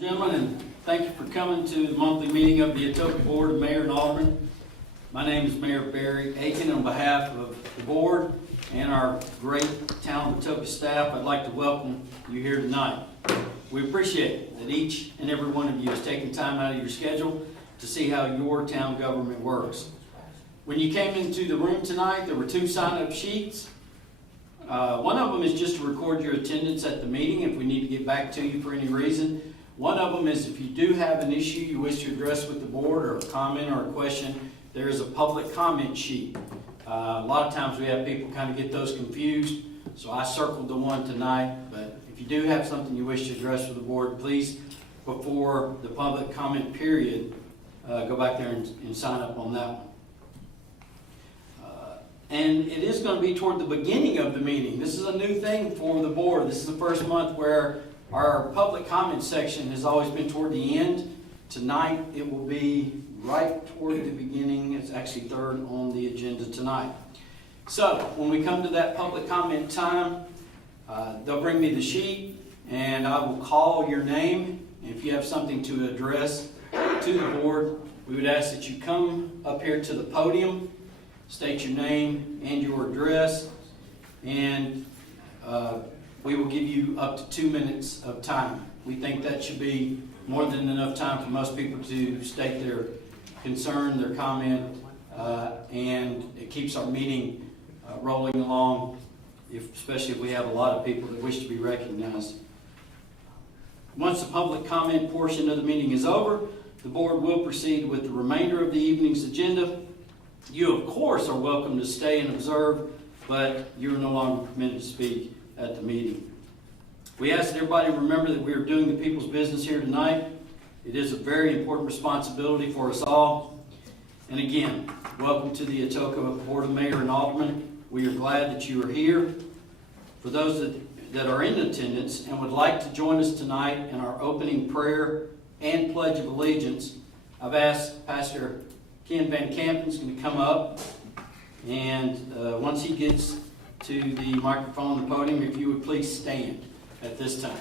Gentlemen, and thank you for coming to the monthly meeting of the Atoka Board of Mayor and Alderman. My name is Mayor Barry Aiken. On behalf of the board and our great talented Atoka staff, I'd like to welcome you here tonight. We appreciate that each and every one of you is taking time out of your schedule to see how your town government works. When you came into the room tonight, there were 2 sign-up sheets. One of them is just to record your attendance at the meeting if we need to get back to you for any reason. One of them is if you do have an issue you wish to address with the board, or a comment or a question, there is a public comment sheet. A lot of times we have people kind of get those confused, so I circled the one tonight. But if you do have something you wish to address with the board, please, before the public comment period, go back there and sign up on that one. And it is going to be toward the beginning of the meeting. This is a new thing for the board. This is the first month where our public comment section has always been toward the end. Tonight it will be right toward the beginning. It's actually third on the agenda tonight. So when we come to that public comment time, they'll bring me the sheet and I will call your name. If you have something to address to the board, we would ask that you come up here to the podium, state your name and your address, and we will give you up to 2 minutes of time. We think that should be more than enough time for most people to state their concern, their comment, and it keeps our meeting rolling along, especially if we have a lot of people that wish to be recognized. Once the public comment portion of the meeting is over, the board will proceed with the remainder of the evening's agenda. You, of course, are welcome to stay and observe, but you're no longer permitted to speak at the meeting. We ask that everybody remember that we are doing the people's business here tonight. It is a very important responsibility for us all. And again, welcome to the Atoka Board of Mayor and Alderman. We are glad that you are here. For those that are in attendance and would like to join us tonight in our opening prayer and Pledge of Allegiance, I've asked Pastor Ken Van Campen's going to come up, and once he gets to the microphone, the podium, if you would please stand at this time.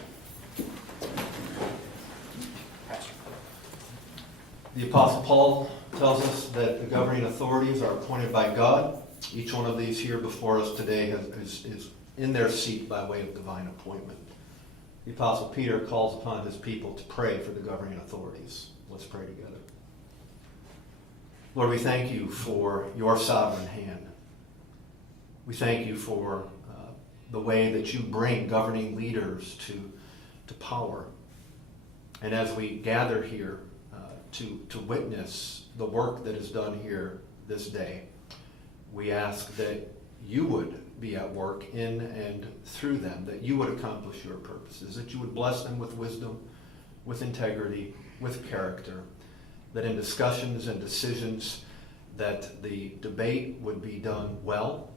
The Apostle Paul tells us that the governing authorities are appointed by God. Each one of these here before us today is in their seat by way of divine appointment. The Apostle Peter calls upon his people to pray for the governing authorities. Let's pray together. Lord, we thank you for your sovereign hand. We thank you for the way that you bring governing leaders to power. And as we gather here to witness the work that is done here this day, we ask that you would be at work in and through them, that you would accomplish your purposes, that you would bless them with wisdom, with integrity, with character, that in discussions and decisions that the debate would be done well,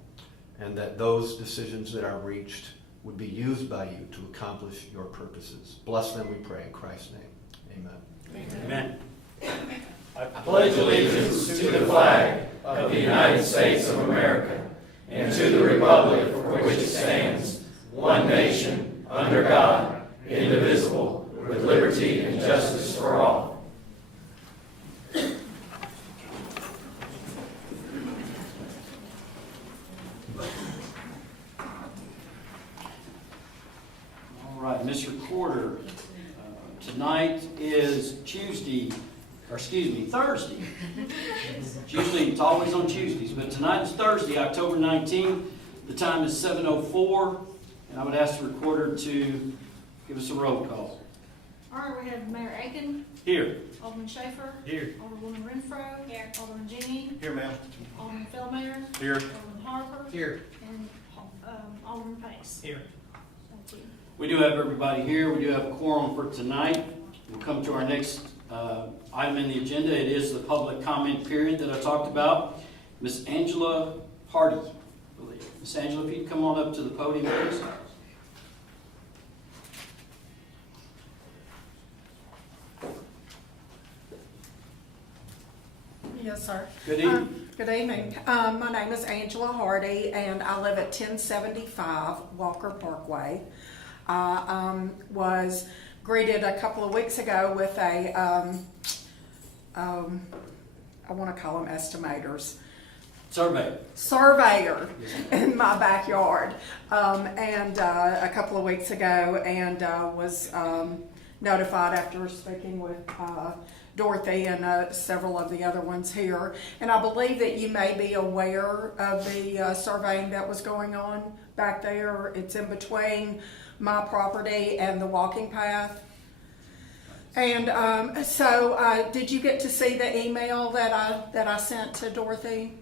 and that those decisions that are reached would be used by you to accomplish your purposes. Bless them, we pray, in Christ's name. Amen. Amen. I pledge allegiance to the flag of the United States of America and to the republic for which it stands, one nation, under God, indivisible, with liberty and justice for all. All right, Ms. Recorder, tonight is Thursday. Usually it's always on Tuesdays, but tonight is Thursday, October 19th. The time is 7:04, and I would ask the recorder to give us a roll call. All right, we have Mayor Aiken. Here. Alderman Schaefer. Here. Alderwoman Renfro. Here. Alderman Jenny. Here, ma'am. Alderman Feldmayer. Here. Alderman Harper. Here. And Alderman Pace. Here. Thank you. We do have everybody here. We do have a quorum for tonight. We'll come to our next item in the agenda. It is the public comment period that I talked about. Miss Angela Hardy, I believe. Miss Angela, if you'd come on up to the podium, please. Yes, sir. Good evening. Good evening. My name is Angela Hardy, and I live at 1075 Walker Parkway. I was greeted a couple of weeks ago with a, I want to call them estimators, surveyor in my backyard, and a couple of weeks ago, and was notified after speaking with Dorothy and several of the other ones here. And I believe that you may be aware of the surveying that was going on back there. It's in between my property and the walking path. And so did you get to see the email that I sent to Dorothy?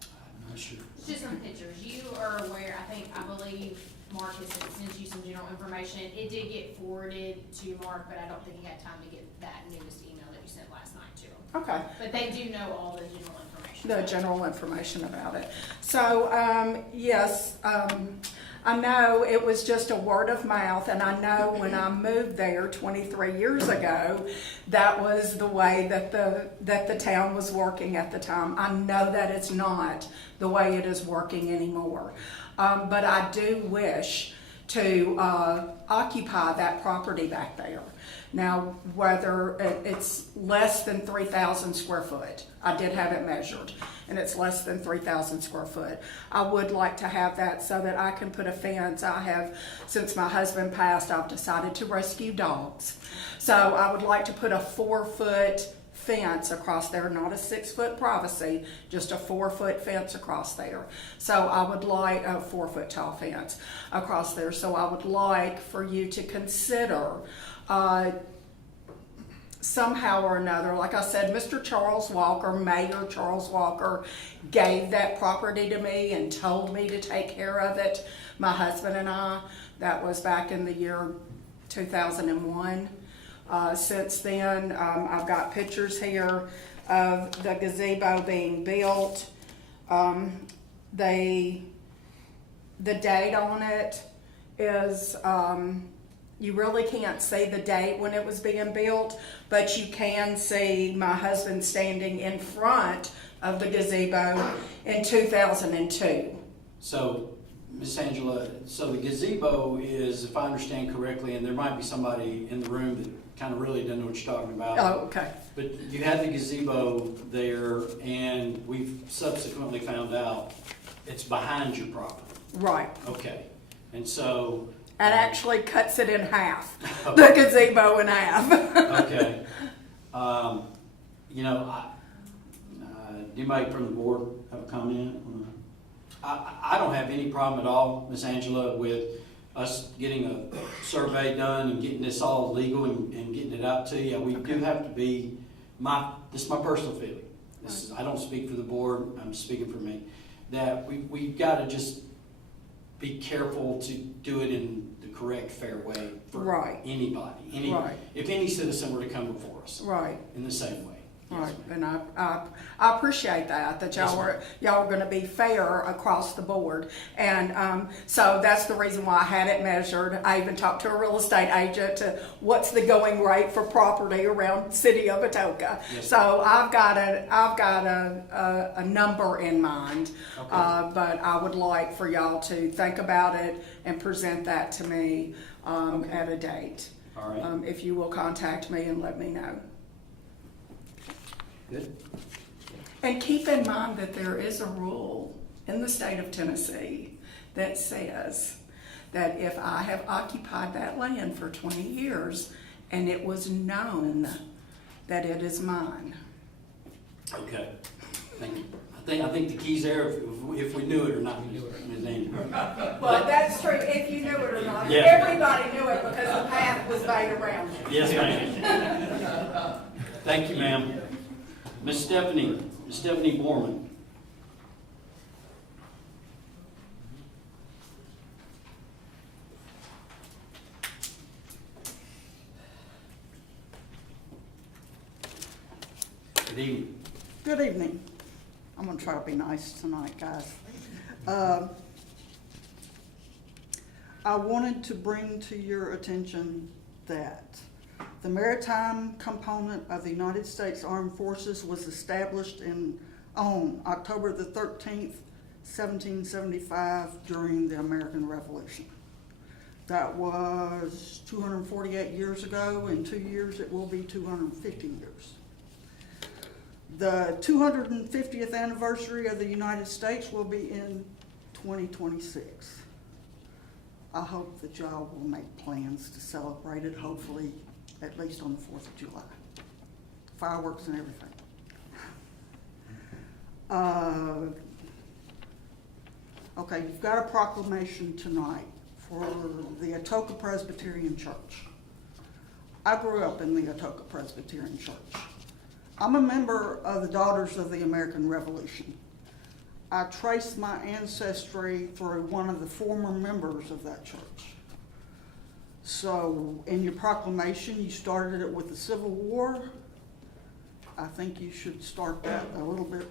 I'm not sure. It's just some pictures. You are aware, I believe Mark has sent you some general information. It did get forwarded to Mark, but I don't think he had time to get that newest email that you sent last night to him. Okay. But they do know all the general information. The general information about it. So, yes, I know it was just a word of mouth, and I know when I moved there 23 years ago, that was the way that the town was working at the time. I know that it's not the way it is working anymore. But I do wish to occupy that property back there. Now, whether it's less than 3,000 square foot, I did have it measured, and it's less than 3,000 square foot. I would like to have that so that I can put a fence. I have, since my husband passed, I've decided to rescue dogs. So I would like to put a 4-foot fence across there, not a 6-foot privacy, just a 4-foot fence across there. So I would like a 4-foot tall fence across there. So I would like for you to consider somehow or another, like I said, Mr. Charles Walker, Mayor Charles Walker, gave that property to me and told me to take care of it. My husband and I, that was back in the year 2001. Since then, I've got pictures here of the gazebo being built. The date on it is, you really can't see the date when it was being built, but you can see my husband standing in front of the gazebo in 2002. So, Miss Angela, so the gazebo is, if I understand correctly, and there might be somebody in the room that kind of really doesn't know what you're talking about. Oh, okay. But you had the gazebo there, and we've subsequently found out it's behind your property. Right. Okay. And so... It actually cuts it in half, the gazebo in half. Okay. You know, do anybody from the board have a comment? I don't have any problem at all, Miss Angela, with us getting a survey done and getting this all legal and getting it out to you. We do have to be, this is my personal feeling. I don't speak for the board, I'm speaking for me, that we've got to just be careful to do it in the correct, fair way for anybody. Right. If any citizen were to come before us. Right. In the same way. Right, and I appreciate that y'all are going to be fair across the board, and so that's the reason why I had it measured. I even talked to a real estate agent to what's the going rate for property around the city of Atoka. Yes. So I've got a number in mind, Okay. but I would like for y'all to think about it and present that to me at a date. All right. If you will contact me and let me know. Good. And keep in mind that there is a rule in the state of Tennessee that says that if I have occupied that land for 20 years and it was known that it is mine. Okay. Thank you. I think the key's there if we knew it or not. Ms. Angela. Well, that's true, if you knew it or not. Yes. Everybody knew it because the path was made around it. Yes, ma'am. Thank you, ma'am. Miss Stephanie Borman. Good evening. Good evening. I'm going to try to be nice tonight, guys. I wanted to bring to your attention that the maritime component of the United States Armed Forces was established on October the 13th, 1775 during the American Revolution. That was 248 years ago. In 2 years, it will be 250 years. The 250th anniversary of the United States will be in 2026. I hope that y'all will make plans to celebrate it, hopefully at least on the 4th of July. Fireworks and everything. Okay, you've got a proclamation tonight for the Atoka Presbyterian Church. I grew up in the Atoka Presbyterian Church. I'm a member of the Daughters of the American Revolution. I traced my ancestry through one of the former members of that church. So in your proclamation, you started it with the Civil War. I think you should start that a little bit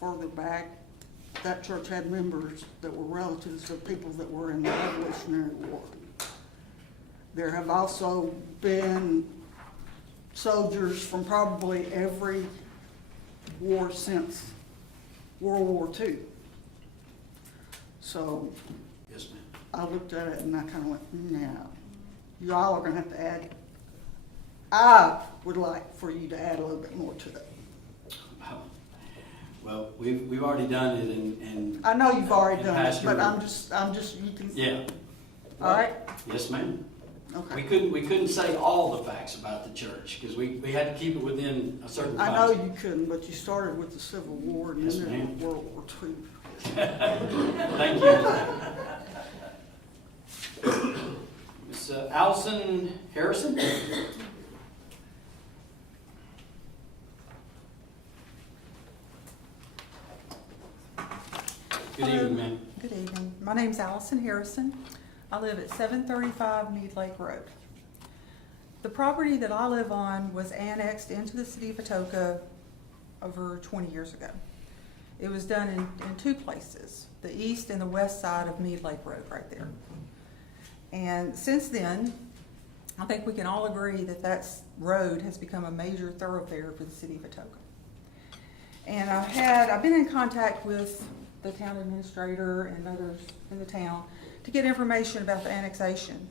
further back. That church had members that were relatives of people that were in the Revolutionary War. There have also been soldiers from probably every war since World War II. So Yes, ma'am. I looked at it and I kind of went, no, y'all are going to have to add. I would like for you to add a little bit more to it. Well, we've already done it, and I know you've already And done it, Pastor- but I'm just, you can. yeah. All right? Yes, ma'am. Okay. We couldn't say all the facts about the church, because we had to keep it within a certain I know context. you couldn't, but you started with the Civil War and Yes, then ma'am. World War II. Thank you. Ms. Allison Harrison? Good evening, ma'am. Good evening. My name's Allison Harrison. I live at 735 Mead Lake Road. The property that I live on was annexed into the city of Atoka over 20 years ago. It was done in two places, the east and the west side of Mead Lake Road right there. And since then, I think we can all agree that that road has become a major thoroughfare for the city of Atoka. And I've been in contact with the town administrator and others in the town to get information about the annexation.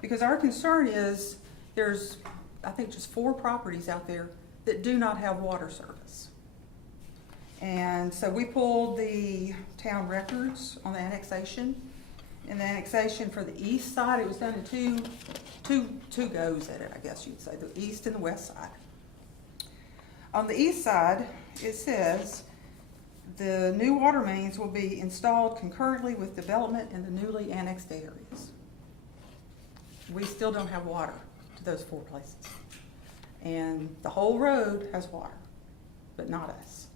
Because our concern is there's, I think, just 4 properties out there that do not have water service. And so we pulled the town records on the annexation. And the annexation for the east side, it was done in two goes at it, I guess you'd say, the east and the west side. On the east side, it says the new water mains will be installed concurrently with development in the newly annexed areas. We still don't have water to those 4 places. And the whole road has water, but not us.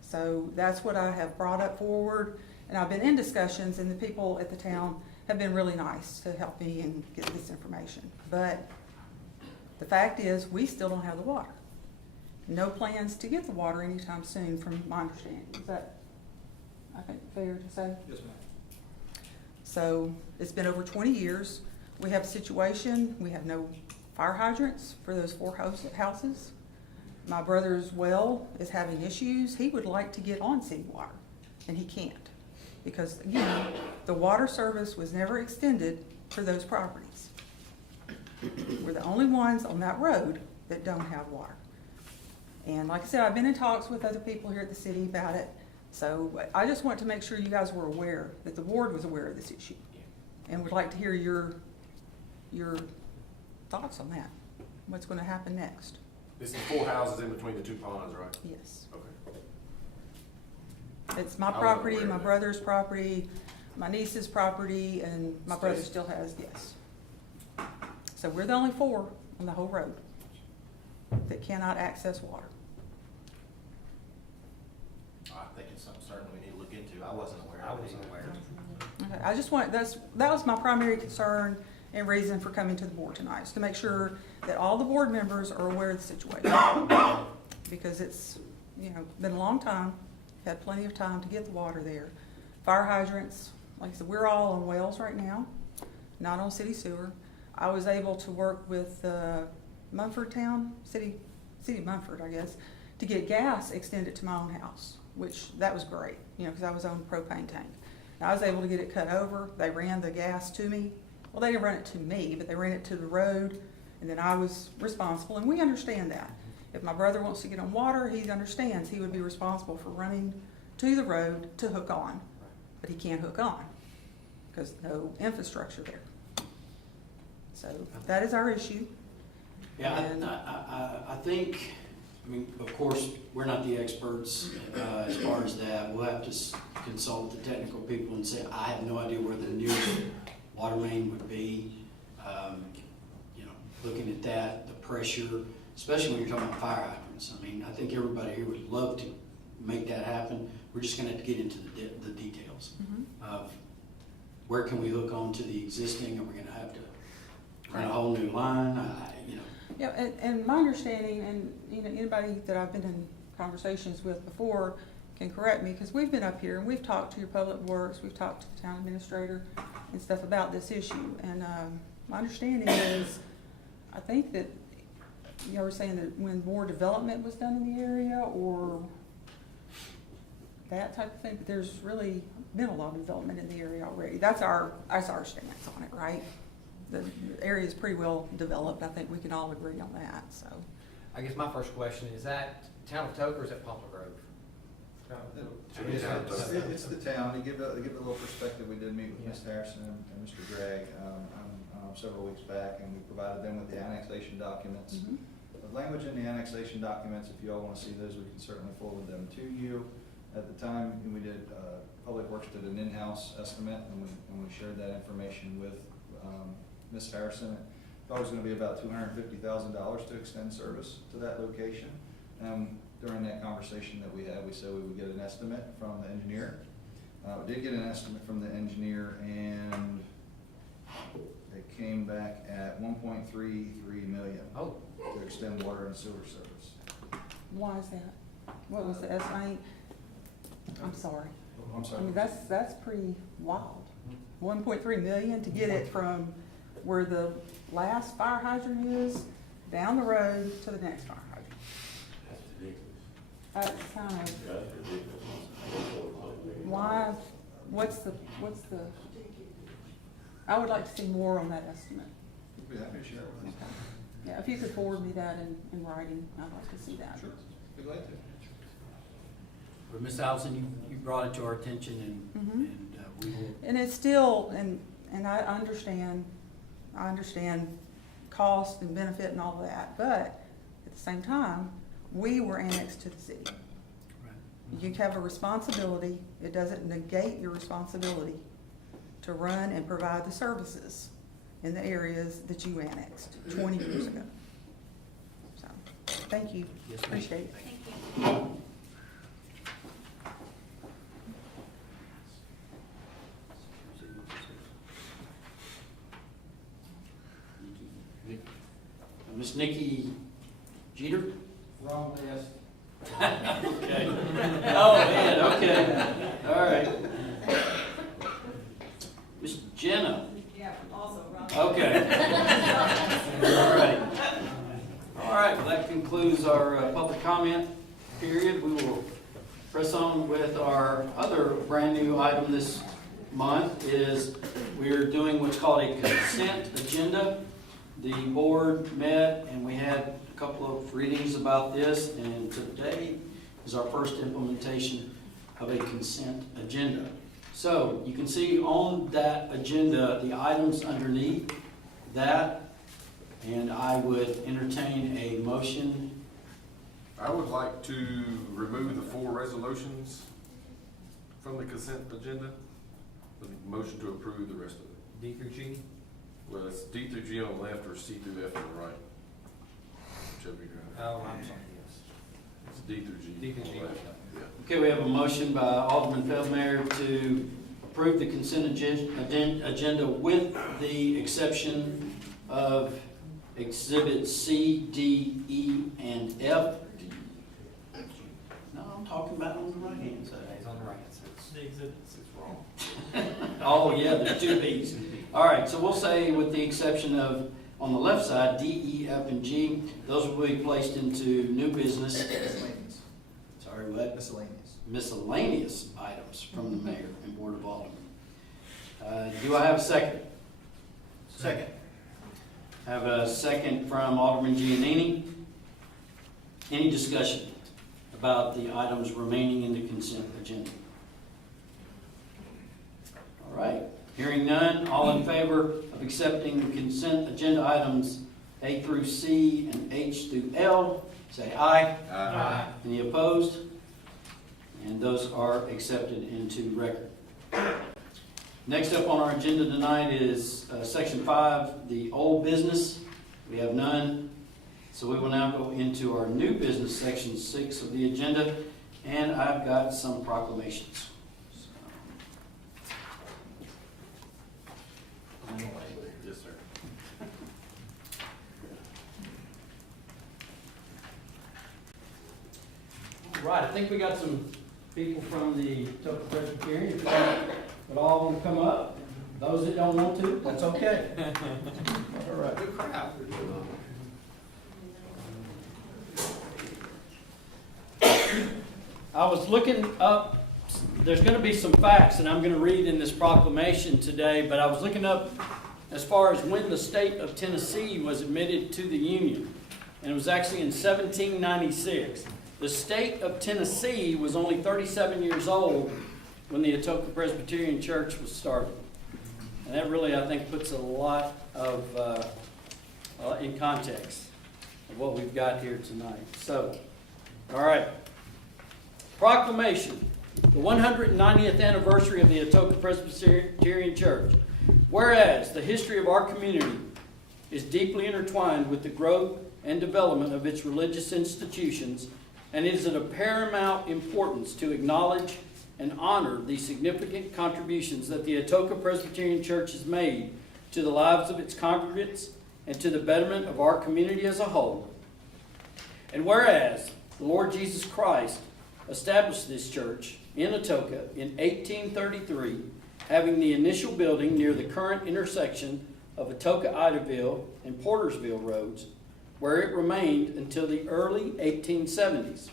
So that's what I have brought up forward, and I've been in discussions, and the people at the town have been really nice to help me and get this information. But the fact is, we still don't have the water. No plans to get the water anytime soon, from my understanding. Is that, I think, fair to say? Yes, ma'am. So it's been over 20 years. We have a situation, we have no fire hydrants for those 4 houses. My brother's well is having issues. He would like to get on city water, and he can't. Because, again, the water service was never extended for those properties. We're the only ones on that road that don't have water. And like I said, I've been in talks with other people here at the city about it. So I just want to make sure you guys were aware, that the board was aware of this issue. And would like to hear your thoughts on that. What's going to happen next? It's the 4 houses in between the 2 ponds, right? Yes. Okay. It's my I wasn't property, aware of my that. brother's property, my niece's property, and my brother Stacy. still has, yes. So we're the only 4 on the whole road that cannot access water. I think it's something certainly we need to look into. I wasn't aware. I wasn't aware. Okay, I just want, that was my primary concern and reason for coming to the board tonight, is to make sure that all the board members are aware of the situation. Because it's, been a long time, had plenty of time to get the water there. Fire hydrants, like I said, we're all on wells right now, not on city sewer. I was able to work with Mumford Town, City of Mumford, I guess, to get gas extended to my own house, which that was great, because I was on a propane tank. And I was able to get it cut over. They ran the gas to me. Well, they didn't run it to me, but they ran it to the road, and then I was responsible, and we understand that. If my brother wants to get on water, he understands he would be responsible for running to the road to hook on, but he can't hook on because no infrastructure there. So that is our issue. Yeah, And- I think, I mean, of course, we're not the experts as far as that. We'll have to consult the technical people and say, I have no idea where the nearest water main would be. You know, looking at that, the pressure, especially when you're talking about fire hydrants. I mean, I think everybody here would love to make that happen. We're just gonna have to get into the details of where can we hook on to the existing, are we gonna have to run a whole new line, you know. Yeah, and my understanding, and you know, anybody that I've been in conversations with before can correct me, because we've been up here and we've talked to your public works, we've talked to the town administrator and stuff about this issue. And my understanding is, I think that you were saying that when more development was done in the area or that type of thing, but there's really been a lot of development in the area already. That's our stance on it, right? The area is pretty well developed. I think we can all agree on that, so. I guess my first question, is that town of Atoka or is that Poplar Grove? It's the town. To give a little perspective, we did meet with Ms. Harrison and Mr. Gregg several weeks back, and we provided them with the annexation documents. The language in the annexation documents, if you all want to see those, we can certainly forward them to you. At the time, we did, Public Works did an in-house estimate, and we shared that information with Ms. Harrison. Thought it was going to be about $250,000 to extend service to that location. During that conversation that we had, we said we would get an estimate from the engineer. We did get an estimate from the engineer, and it came back at $1.33 million to extend water and sewer service. Why is that? What was the estimate? I'm sorry. I'm I sorry. mean, that's pretty wild. 1.3 million to get it from where the last fire hydrant is, down the road to the next fire hydrant. That's kind of, why, what's the, I would like to see more on that estimate. We'd be happy to share it with you. Okay. Yeah, if you could forward me that in writing, I'd like to see that. Sure, be glad to. But Ms. Allison, you brought it to our attention and we will. And it's still, and I understand cost and benefit and all of that, but at the same time, we were annexed to the city. You have a responsibility, it doesn't negate your responsibility to run and provide the services in the areas that you annexed 20 years ago. So, thank you, Yes, ma'am. appreciate it. Thank you. Miss Nikki Jeter? Wrong list. Okay. Oh, man, okay. All right. Miss Jenna? Yeah, also wrong. Okay. All right. All right, well, that concludes our public comment period. We will press on with our other brand-new item this month is we're doing what's called a consent agenda. The board met and we had a couple of readings about this, and today is our first implementation of a consent agenda. So you can see on that agenda the items underneath that, and I would entertain a motion. I would like to remove the 4 resolutions from the consent agenda. With a motion to approve the rest of it. D through G? Well, it's D through G on the left or C through F on the right. Whichever you got. Oh, I'm sorry, yes. It's D through G. D through on the G. left. Yeah. Okay, we have a motion by Alderman Feldmayer to approve the consent agenda with the exception of Exhibit C, D, E, and F. No, I'm talking about on the right-hand side. It's on the right side. The exhibits is wrong. Oh, yeah, there's 2 B's. All right, so we'll say with the exception of, on the left side, D, E, F, and G, those will be placed into new business. Sorry, what? Miscellaneous. Miscellaneous items from the mayor and board of aldermen. Do I have a second? Second. Have a second from Alderman Giannini. Any discussion about the items remaining in the consent agenda? All right, hearing none, all in favor of accepting the consent agenda items A through C and H through L, say aye. Aye. Any opposed? And those are accepted into record. Next up on our agenda tonight is Section 5, the old business. We have none. So we will now go into our new business, Section 6 of the agenda, and I've got some proclamations. Yes, sir. All right, I think we got some people from the Atoka Presbyterian. If you would all want to come up. Those that don't want to, that's okay. All right. Good crowd. I was looking up, there's going to be some facts that I'm going to read in this proclamation today, but I was looking up as far as when the state of Tennessee was admitted to the Union. And it was actually in 1796. The state of Tennessee was only 37 years old when the Atoka Presbyterian Church was started. And that really, I think, puts a lot of in context of what we've got here tonight. So, all right. Proclamation. The 190th anniversary of the Atoka Presbyterian Church. Whereas the history of our community is deeply intertwined with the growth and development of its religious institutions, and it is of paramount importance to acknowledge and honor the significant contributions that the Atoka Presbyterian Church has made to the lives of its congregants and to the betterment of our community as a whole. And whereas the Lord Jesus Christ established this church in Atoka in 1833, having the initial building near the current intersection of Atoka-Idaville and Portersville roads, where it remained until the early 1870s.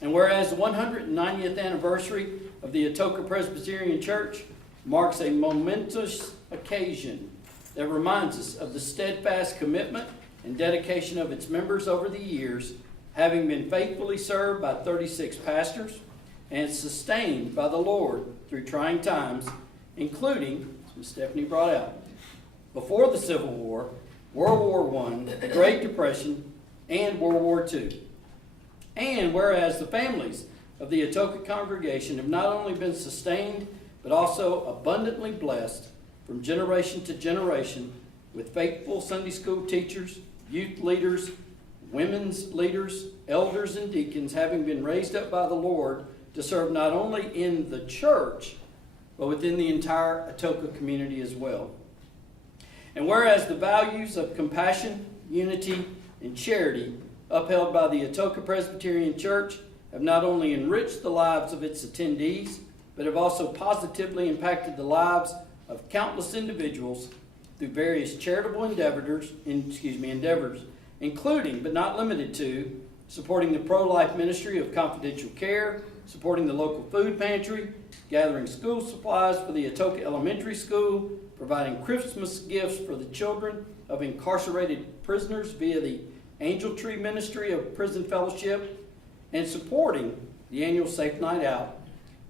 And whereas the 190th anniversary of the Atoka Presbyterian Church marks a momentous occasion that reminds us of the steadfast commitment and dedication of its members over the years, having been faithfully served by 36 pastors and sustained by the Lord through trying times, including, as Stephanie brought out, before the Civil War, World War I, the Great Depression, and World War II. And whereas the families of the Atoka congregation have not only been sustained, but also abundantly blessed from generation to generation with faithful Sunday school teachers, youth leaders, women's leaders, elders, and deacons, having been raised up by the Lord to serve not only in the church, but within the entire Atoka community as well. And whereas the values of compassion, unity, and charity upheld by the Atoka Presbyterian Church have not only enriched the lives of its attendees, but have also positively impacted the lives of countless individuals through various charitable endeavors, including, but not limited to, supporting the pro-life ministry of confidential care, supporting the local food pantry, gathering school supplies for the Atoka Elementary School, providing Christmas gifts for the children of incarcerated prisoners via the Angel Tree Ministry of Prison Fellowship, and supporting the annual Safe Night Out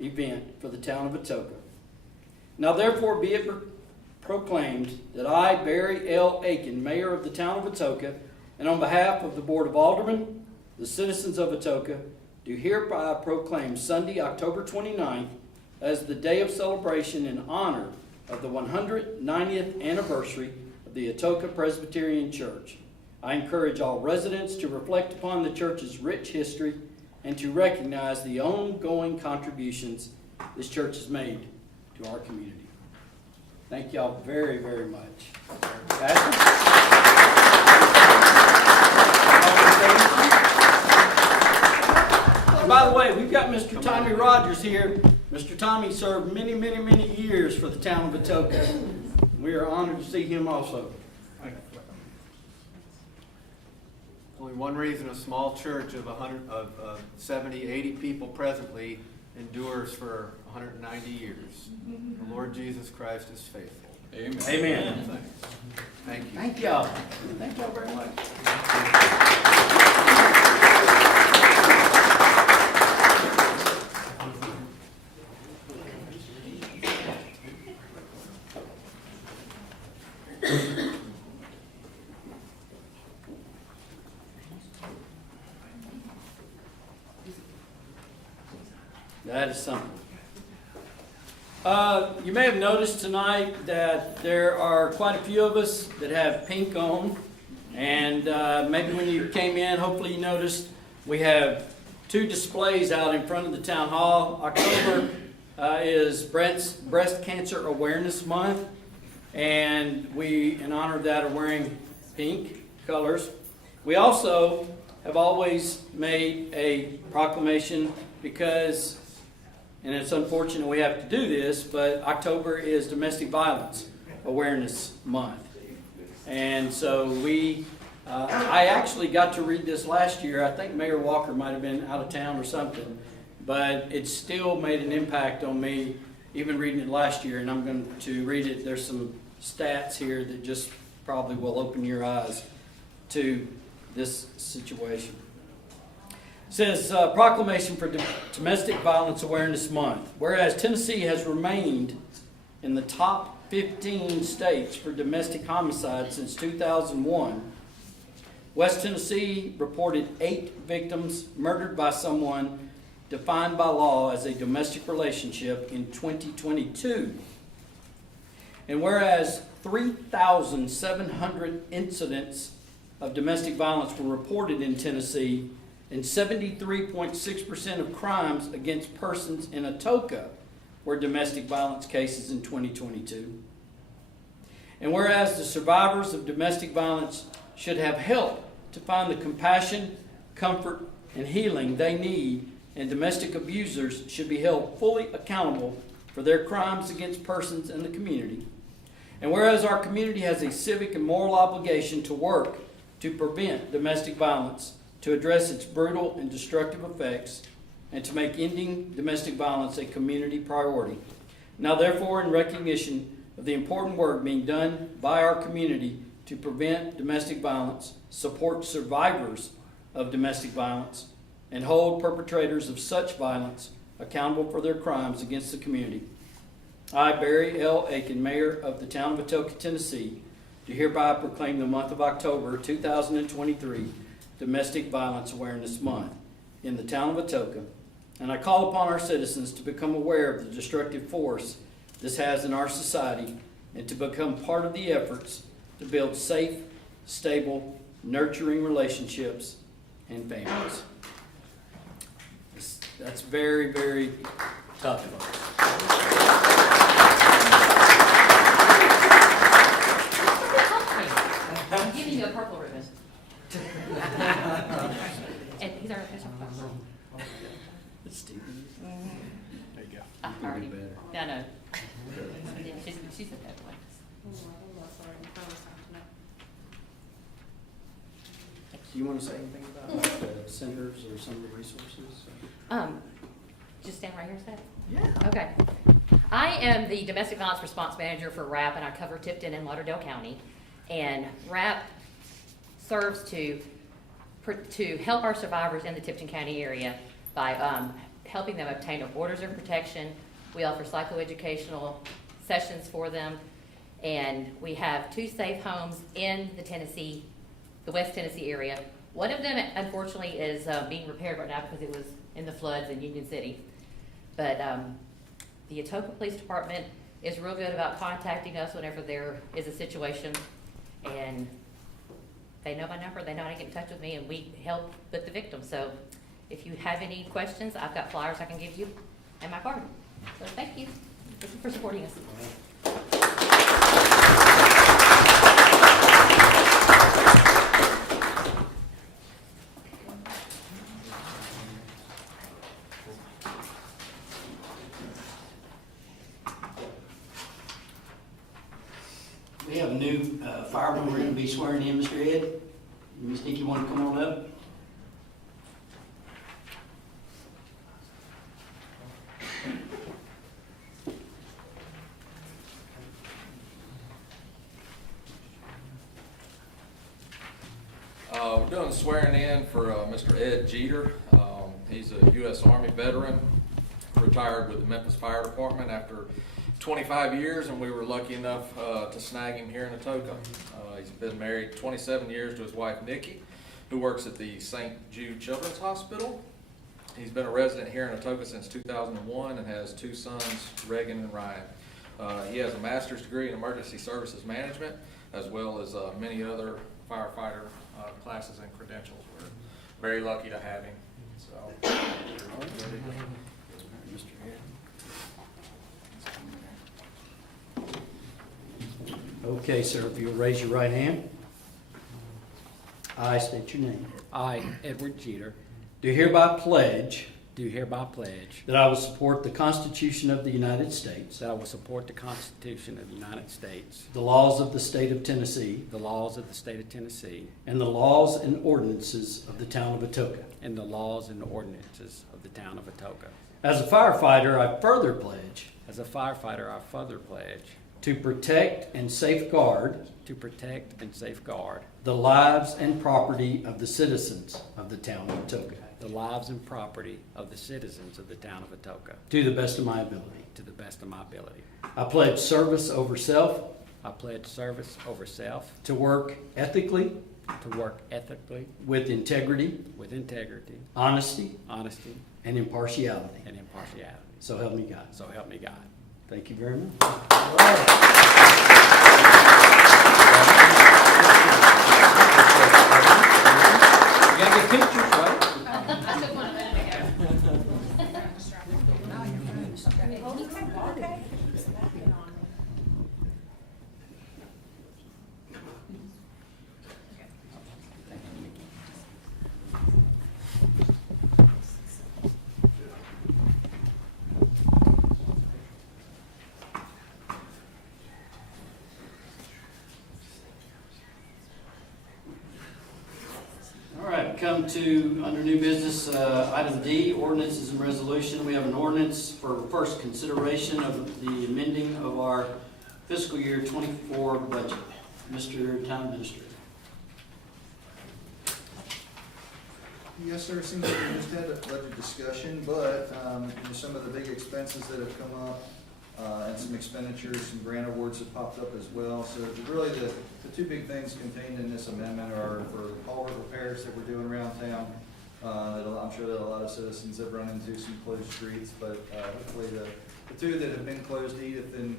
event for the town of Atoka. Now therefore be it proclaimed that I, Barry L. Aiken, Mayor of the town of Atoka, and on behalf of the Board of Aldermen, the citizens of Atoka, do hereby proclaim Sunday, October 29th, as the day of celebration in honor of the 190th anniversary of the Atoka Presbyterian Church. I encourage all residents to reflect upon the church's rich history and to recognize the ongoing contributions this church has made to our community. Thank y'all very, very much. And by the way, we've got Mr. Tommy Rogers here. Mr. Tommy served many, many, many years for the town of Atoka. We are honored to see him also. Only one reason a small church of 70, 80 people presently endures for 190 years. The Lord Jesus Christ is faithful. Amen. Thank you. Thank y'all. Thank y'all very much. That is something. You may have noticed tonight that there are quite a few of us that have pink on. And maybe when you came in, hopefully you noticed we have 2 displays out in front of the town hall. October is Breast Cancer Awareness Month. And we, in honor of that, are wearing pink colors. We also have always made a proclamation because, and it's unfortunate we have to do this, but October is Domestic Violence Awareness Month. And so I actually got to read this last year. I think Mayor Walker might have been out of town or something, but it still made an impact on me, even reading it last year, and I'm going to read it. There's some stats here that just probably will open your eyes to this situation. It says, Proclamation for Domestic Violence Awareness Month. Whereas Tennessee has remained in the top 15 states for domestic homicide since 2001, West Tennessee reported 8 victims murdered by someone defined by law as a domestic relationship in 2022. And whereas 3,700 incidents of domestic violence were reported in Tennessee, and 73.6% of crimes against persons in Atoka were domestic violence cases in 2022. And whereas the survivors of domestic violence should have help to find the compassion, comfort, and healing they need, and domestic abusers should be held fully accountable for their crimes against persons in the community. And whereas our community has a civic and moral obligation to work to prevent domestic violence, to address its brutal and destructive effects, and to make ending domestic violence a community priority. Now, therefore, in recognition of the important work being done by our community to prevent domestic violence, support survivors of domestic violence, and hold perpetrators of such violence accountable for their crimes against the community, I, Barry L. Aiken, Mayor of the town of Atoka, Tennessee, do hereby proclaim the month of October 2023 Domestic Violence Awareness Month in the town of Atoka, and I call upon our citizens to become aware of the destructive force this has in our society and to become part of the efforts to build safe, stable, nurturing relationships and families. That's very, very tough. I'm giving you a purple ribbon. And these are official. There you go. I already, yeah, I know. Yeah, she's a bad one. Do you want to say anything about the centers or some of the resources? Just stand right here, is that? Yeah. Okay. I am the Domestic Violence Response Manager for RAP, and I cover Tipton and Lauderdale County. And RAP serves to help our survivors in the Tipton County area by helping them obtain orders of protection. We offer psychoeducational sessions for them, and we have 2 safe homes in the West Tennessee area. One of them, unfortunately, is being repaired right now because it was in the floods in Union City. But the Atoka Police Department is real good about contacting us whenever there is a situation, and they know my number, they know how to get in touch with me, and we help with the victim. So if you have any questions, I've got flyers I can give you and my card. So thank you for supporting us. We have a new fireman we're going to be swearing in, Mr. Ed. Ms. Nikki, you want to come on up? doing the swearing in for Mr. Ed Jeter. He's a U.S. Army veteran, retired with the Memphis Fire Department after 25 years, and we were lucky enough to snag him here in Atoka. He's been married 27 years to his wife, Nikki, who works at the St. Jude Children's Hospital. He's been a resident here in Atoka since 2001 and has 2 sons, Reagan and Ryan. He has a master's degree in emergency services management, as well as many other firefighter classes and credentials. We're very lucky to have him. So, Okay, sir, if you'll raise your right hand. I state your name. I, Edward Jeter, Do hereby pledge do hereby pledge that I will support the Constitution of the United States, that I will support the Constitution of the United States, the laws of the state of Tennessee, the laws of the state of Tennessee, and the laws and ordinances of the town of Atoka. and the laws and ordinances of the town of Atoka. As a firefighter, I further pledge As a firefighter, I further pledge to protect and safeguard to protect and safeguard the lives and property of the citizens of the town of Atoka, the lives and property of the citizens of the town of Atoka to the best of my ability. to the best of my ability. I pledge service over self, I pledge service over self, to work ethically, to work ethically, with integrity, with integrity, honesty, honesty, and impartiality. and impartiality. So help me God. So help me God. Thank you very much. You gotta get pictures, right? I took one a minute ago. All right, come to, under new business, item D, ordinances and resolution. We have an ordinance for first consideration of the amending of our fiscal year 24 budget. Mr. Town Administrator. Yes, sir, it seems like we just had a budget discussion, but, some of the big expenses that have come up, and some expenditures, some grant awards have popped up as well. So really the 2 big things contained in this amendment are for culvert repairs that we're doing around town. I'm sure that a lot of citizens have run into some closed streets, but hopefully the 2 that have been closed, Edith and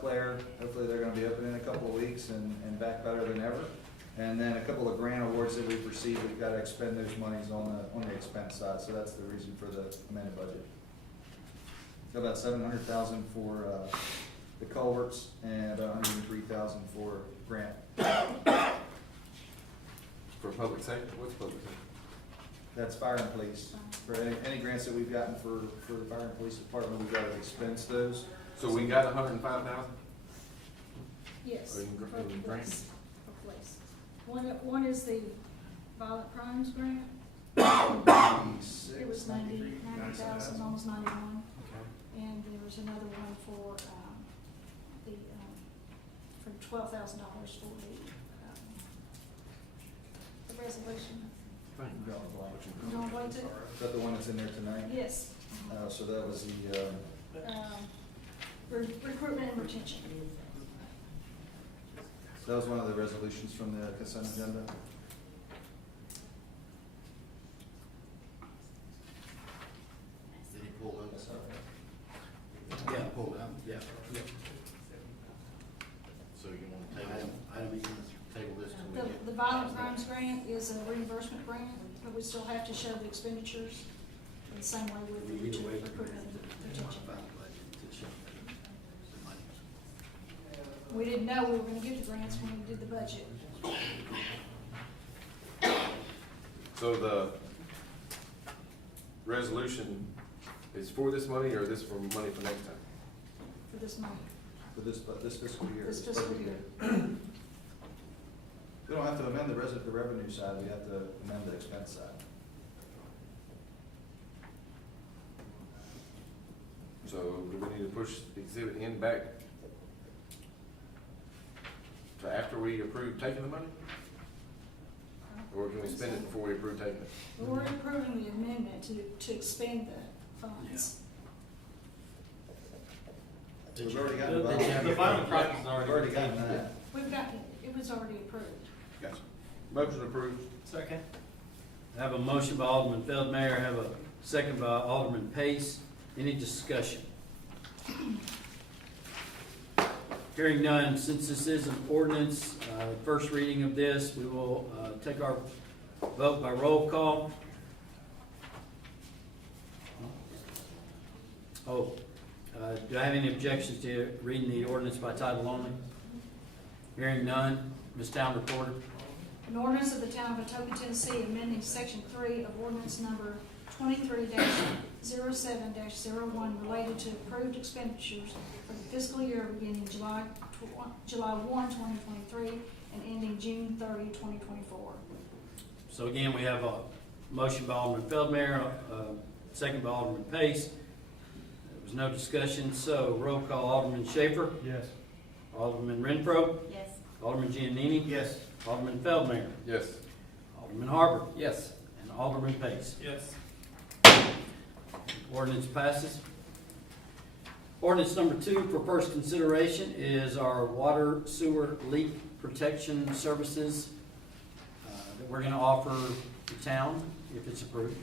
Claire, hopefully they're gonna be open in a couple of weeks and back better than ever. And then a couple of grant awards that we've received, we've got to expend those monies on the expense side, so that's the reason for the amended budget. Got about $700,000 for the culverts and about $103,000 for grant. For public safety, what's public safety? That's fire and police. For any grants that we've gotten for the fire and police department, we've got to expense those. So we got 105,000? Yes, In for grant? police, for police. One is the violent crimes grant. It was 90,000, almost 91. And there was another one for, for $12,000 for the resolution. You don't wait to? Is that the one that's in there tonight? Yes. So that was the, Recruitment and retention. that was one of the resolutions from the consent agenda. Did he pull those? Yeah, pull down, yeah. So you want to table this till we get? The violent crimes grant is a reimbursement grant, but we still have to show the expenditures the same way with the recruitment and retention. We didn't know we were gonna get the grants when we did the budget. So the resolution is for this money, or this for money for next time? For this month, For this fiscal year. this fiscal year. We don't have to amend the revenue side, we have to amend the expense side. So do we need to push exhibit N back to after we approve taking the money? I don't Or can we spend it before we approve taking it? We're approving the amendment to expend the funds. We've already got The final price is We've already gotten that. We've got, it was already approved. Gotcha. Motion approved. Second. I have a motion by Alderman Feldmayer, I have a second by Alderman Pace. Any discussion? Hearing none, since this is an ordinance, first reading of this, we will take our vote by roll call. Do I have any objections to reading the ordinance by title only? Hearing none, Ms. Town Reporter. An ordinance of the Town of Atoka, Tennessee, amending Section 3 of Ordinance Number 23-07-01 related to approved expenditures for the fiscal year beginning July 1, 2023, and ending June 30, 2024. So again, we have a motion by Alderman Feldmayer, second by Alderman Pace. There was no discussion, so roll call. Alderman Schaefer? Yes. Alderman Renfro? Yes. Alderman Giannini? Yes. Alderman Feldmayer? Yes. Alderman Harper? Yes. And Alderman Pace. Yes. Ordinance passes. Ordinance number 2 for first consideration is our water sewer leak protection services that we're going to offer the town if it's approved.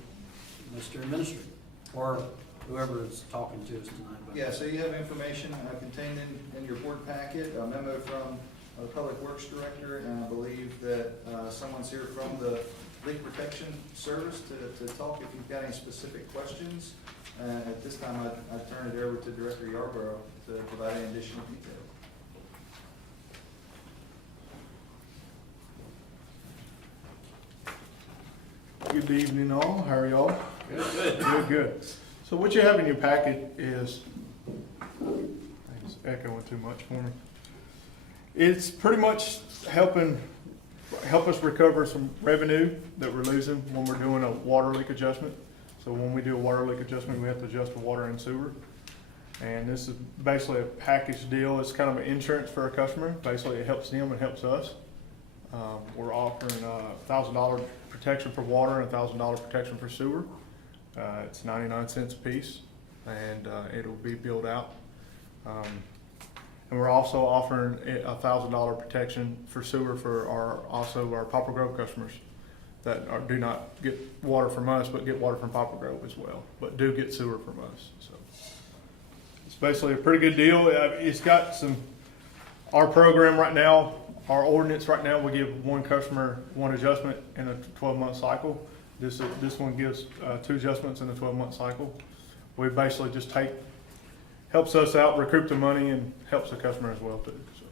Mr. Administrator, or whoever is talking to us tonight. Yeah, so you have information contained in your board packet, a memo from the Public Works Director, and I believe that someone's here from the Leak Protection Service to talk if you've got any specific questions. At this time, I'd turn it over to Director Yarborough to provide any additional detail. Good evening all, how are y'all? Good. So what you have in your packet is, it's echoing too much for me. It's pretty much help us recover some revenue that we're losing when we're doing a water leak adjustment. So when we do a water leak adjustment, we have to adjust the water and sewer. And this is basically a package deal. It's kind of an insurance for our customer. Basically, it helps them and helps us. We're offering $1,000 protection for water and $1,000 protection for sewer. It's 99 cents a piece, and it'll be billed out. And we're also offering $1,000 protection for sewer for our Poplar Grove customers that do not get water from us, but get water from Poplar Grove as well, but do get sewer from us. So it's basically a pretty good deal. It's got our program right now, our ordinance right now, we give one customer one adjustment in a 12-month cycle. This one gives 2 adjustments in a 12-month cycle. We basically just helps us out, recoup the money, and helps the customer as well too. So.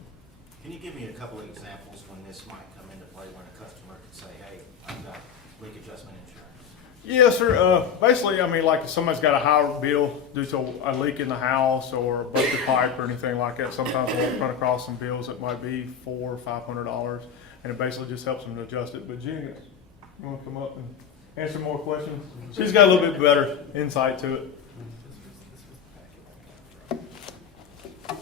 Can you give me a couple of examples when this might come into play, when a customer could say, hey, I've got leak adjustment insurance? Yes, sir. Basically, I mean, like if somebody's got a higher bill due to a leak in the house or a busted pipe or anything like that, sometimes we'll run across some bills that might be $400 or $500, and it basically just helps them to adjust it. But Jenny, you want to come up and answer more questions? She's got a little bit better insight to it.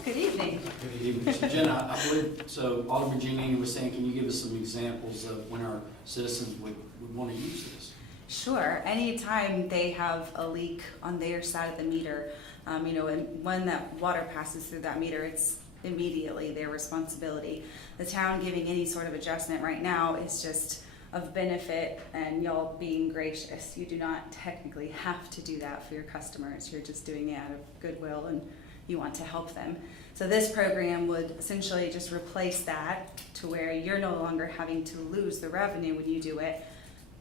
Good evening. Good evening. So Jenna, I believe, so Alderman Giannini was saying, can you give us some examples of when our citizens would want to use this? Sure. Anytime they have a leak on their side of the meter, and when that water passes through that meter, it's immediately their responsibility. The town giving any sort of adjustment right now is just of benefit, and y'all being gracious. You do not technically have to do that for your customers. You're just doing it out of goodwill and you want to help them. So this program would essentially just replace that to where you're no longer having to lose the revenue when you do it,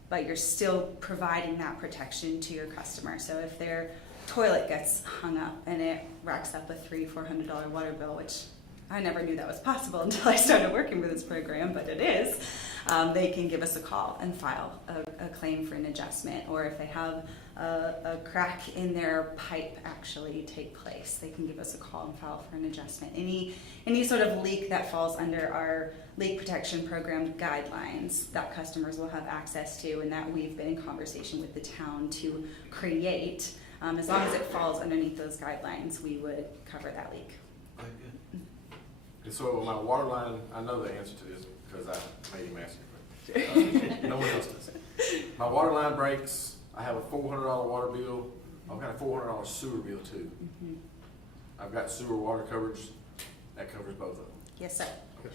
but you're still providing that protection to your customer. So if their toilet gets hung up and it racks up a $300-400 water bill, which I never knew that was possible until I started working with this program, but it is, they can give us a call and file a claim for an adjustment. Or if they have a crack in their pipe actually take place, they can give us a call and file for an adjustment. Any sort of leak that falls under our leak protection program guidelines that customers will have access to, and that we've been in conversation with the town to create, as long as it falls underneath those guidelines, we would cover that leak. Very good. And so my water line, I know the answer to this because I made him ask No one else does. My water line breaks, I have a $400 water bill, I've got a $400 sewer bill too. I've got sewer water coverage, that covers both of them. Yes, sir.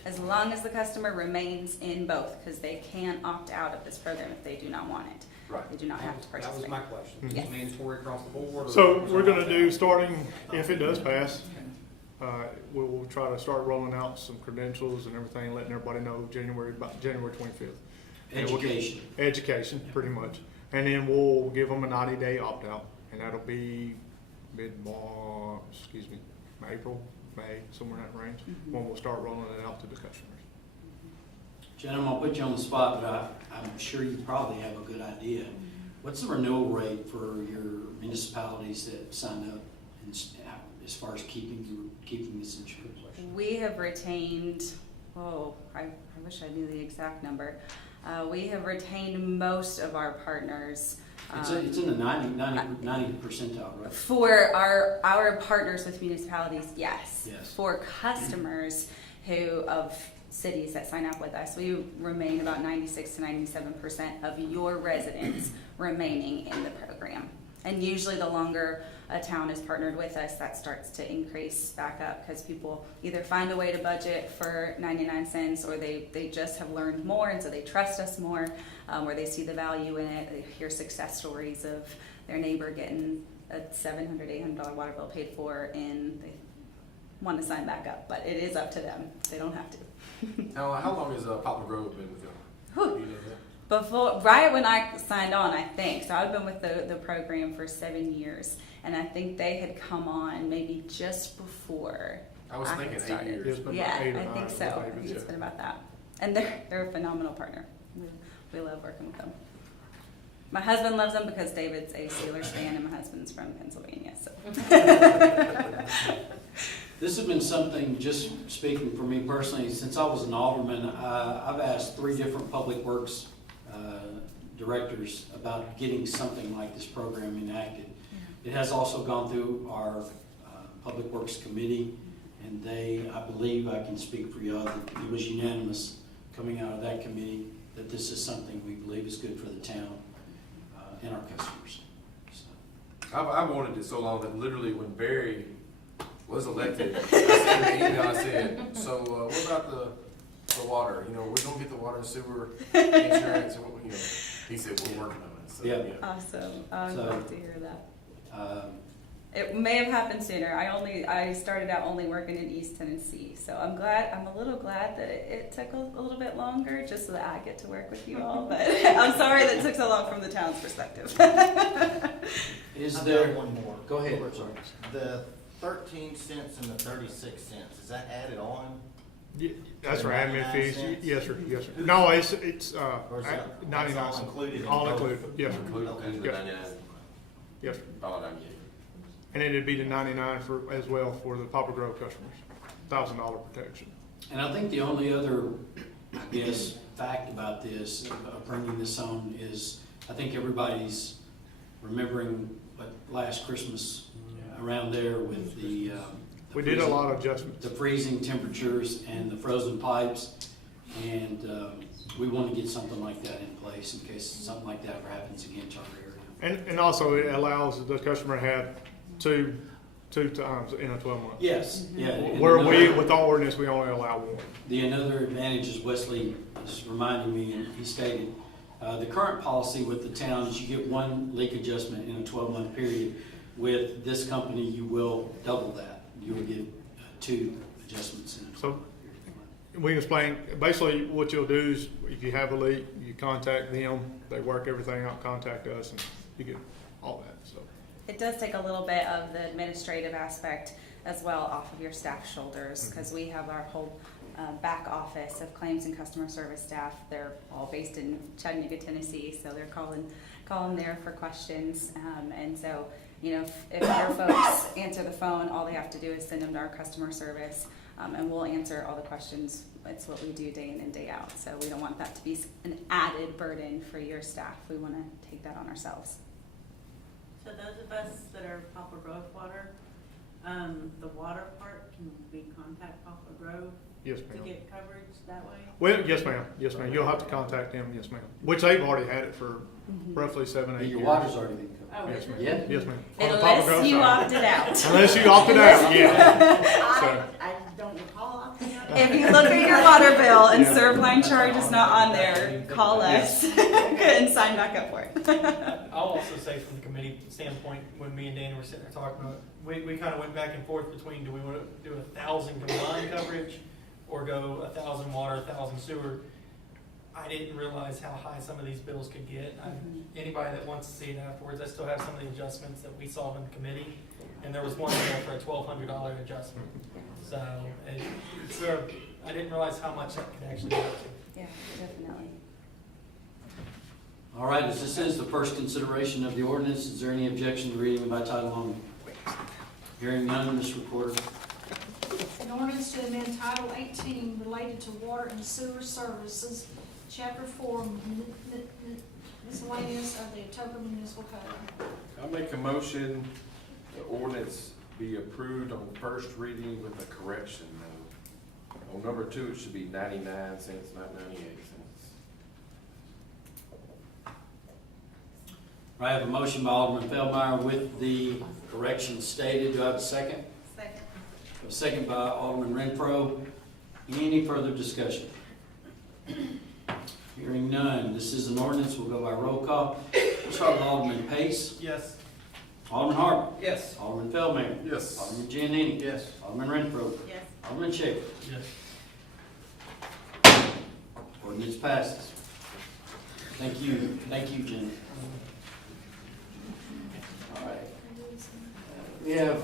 As long as the customer remains in both, because they can opt out of this program if they do not want it. Right. They do not have to purchase That was it. my question. Is Yes. it mandatory across the board? or- So we're gonna do, starting, if it does pass, we'll try to start rolling out some credentials and everything, letting everybody know about January 25th. And we'll get- Education. Education, pretty much. And then we'll give them a 90-day opt-out, and that'll be April, May, somewhere in that range, when we'll start rolling it out to the customers. Gentlemen, I'll put you on the spot, but I'm sure you probably have a good idea. What's the renewal rate for your municipalities that signed up as far as keeping this insurance? We have retained, I wish I knew the exact number. We have retained most of our partners. It's in the 90 percentile, right? For our partners with municipalities, yes. Yes. For customers of cities that sign up with us, we remain about 96 to 97% of your residents remaining in the program. And usually the longer a town is partnered with us, that starts to increase back up because people either find a way to budget for 99 cents or they just have learned more and so they trust us more, or they see the value in it. They hear success stories of their neighbor getting a $700, $800 water bill paid for and they want to sign back up, but it is up to them. They don't have to. Now, how long has Poplar Grove been with y'all? Whew. Do you know that? Right when I signed on, I think. So I've been with the program for 7 years, and I think they had come on maybe just before I was thinking had 8 started. years. It's been Yeah, about 8 or I 9 think with so. I David, think it's yeah. been about that. And they're a phenomenal partner. We love working with them. My husband loves them because David's a Steelers fan and my husband's from Pennsylvania. So. This has been something, just speaking for me personally, since I was an alderman, I've asked 3 different public works directors about getting something like this program enacted. It has also gone through our Public Works Committee, and I believe I can speak for y'all, that it was unanimous coming out of that committee that this is something we believe is good for the town and our customers. So. I've wanted it so long that literally when Barry was elected, I sent him an email, I said, so what about the water? You know, we're gonna get the water and sewer insurance, and what, you know, he said, we're working on it. So, Yeah. Awesome. I'm So, glad to hear that. It may have happened sooner. I started out only working in East Tennessee, so I'm a little glad that it took a little bit longer just so that I get to work with you all, but I'm sorry that it took so long from the town's perspective. Is I've there got one more. Go ahead. Sorry. The 13 cents and the 36 cents, is that added on? Yeah, that's for admin 99 fees. cents? Yes, sir. Yes, sir. No, it's Or is that 99 all cents. included in All both? included. Yes, sir. Including the Yeah. 99 Yes, sir. $1.98. And then it'd be the 99 as well for the Poplar Grove customers. $1,000 protection. And I think the only other, I guess, fact about this, bringing this on, is I think everybody's remembering what last Christmas around there with the We did a lot of adjustments. the freezing temperatures and the frozen pipes, and we want to get something like that in place in case something like that ever happens again to our area. And also it allows the customer to have two times in a 12 month. Yes, yeah. and Where another- with our ordinance, we only allow one. Another advantage is Wesley is reminding me, and he stated, the current policy with the town is you get one leak adjustment in a 12-month period. With this company, you will double that. You will get 2 adjustments in a 12-month period. We can explain, basically what you'll do is if you have a leak, you contact them, they work everything out, contact us, and you get all that, so. It does take a little bit of the administrative aspect as well off of your staff's shoulders because we have our whole back office of claims and customer service staff. They're all based in Chattanooga, Tennessee, so they're calling there for questions. And so, you know, if your folks answer the phone, all they have to do is send them to our customer service, and we'll answer all the questions. It's what we do day in and day out. So we don't want that to be an added burden for your staff. We want to take that on ourselves. So those of us that are Poplar Grove water, the water part, can we contact Poplar Grove Yes, to ma'am. get coverage that way? Well, yes, ma'am. Yes, ma'am. You'll have to contact them. Yes, ma'am. Which they've already had it for roughly 7-8 years. Your water's already been covered. Oh, Yes, is ma'am. it? Yeah. Yes, ma'am. On the top of Unless Grove you side. opted out. Unless you opted out, yeah. So, I don't recall opting out. If you look at your water bill and Yeah. Surfline charge is not on there, call us and sign back up for it. I'll also say from the committee standpoint, when me and Danny were sitting there talking about it, we kind of went back and forth between, do we want to do 1,000 combined coverage or go 1,000 water, 1,000 sewer? I didn't realize how high some of these bills could get. Anybody that wants to see it afterwards, I still have some of the adjustments that we saw in the committee, and there was one there for a $1,200 adjustment. So I didn't realize how much that could actually go to. Yeah, definitely. All right, as this is the first consideration of the ordinance, is there any objection to reading it by title only? Hearing none, Mr. Recorder. An ordinance to amend Title 18 related to water and sewer services, Chapter 4, miscellaneous of the Atoka Municipal Code. I make a motion, the ordinance be approved on first reading with a correction. On number 2, it should be 99 cents, not 98 cents. I have a motion by Alderman Feldmeyer with the correction stated. Do I have a second? Second. A second by Alderman Renfro. Any further discussion? Hearing none. This is an ordinance. We'll go by roll call. We'll start with Alderman Pace. Yes. Alderman Harper. Yes. Alderman Feldmeyer. Yes. Alderman Giannini. Yes. Alderman Renfro. Yes. Alderman Schaefer. Yes. Ordinance passes. Thank you. Thank you, Jen. All right. We have,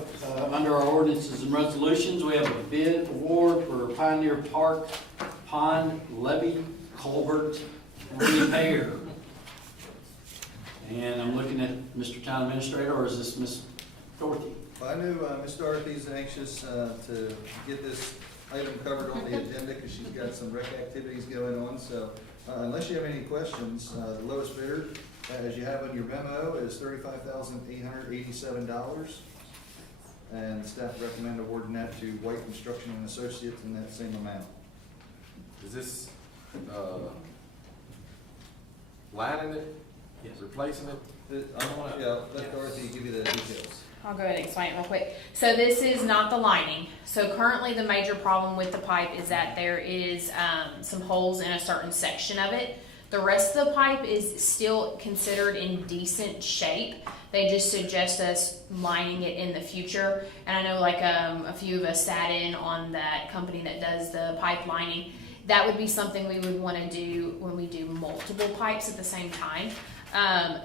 under our ordinances and resolutions, we have a bid award for Pioneer Park Pond Levee Culvert Repair. And I'm looking at Mr. Town Administrator, or is this Ms. Dorothy? I knew Ms. Dorothy's anxious to get this item covered on the agenda because she's got some rec activities going on. So unless you have any questions, the lowest bidder, as you have on your memo, is $35,887. And staff recommend awarding that to White Construction and Associates in that same amount. Is this, lining it? Yes. Replacing it? Yeah, let Dorothy give you the details. I'll go ahead and explain it real quick. So this is not the lining. So currently the major problem with the pipe is that there is some holes in a certain section of it. The rest of the pipe is still considered in decent shape. They just suggest us lining it in the future. And I know like a few of us sat in on that company that does the pipe lining. That would be something we would want to do when we do multiple pipes at the same time.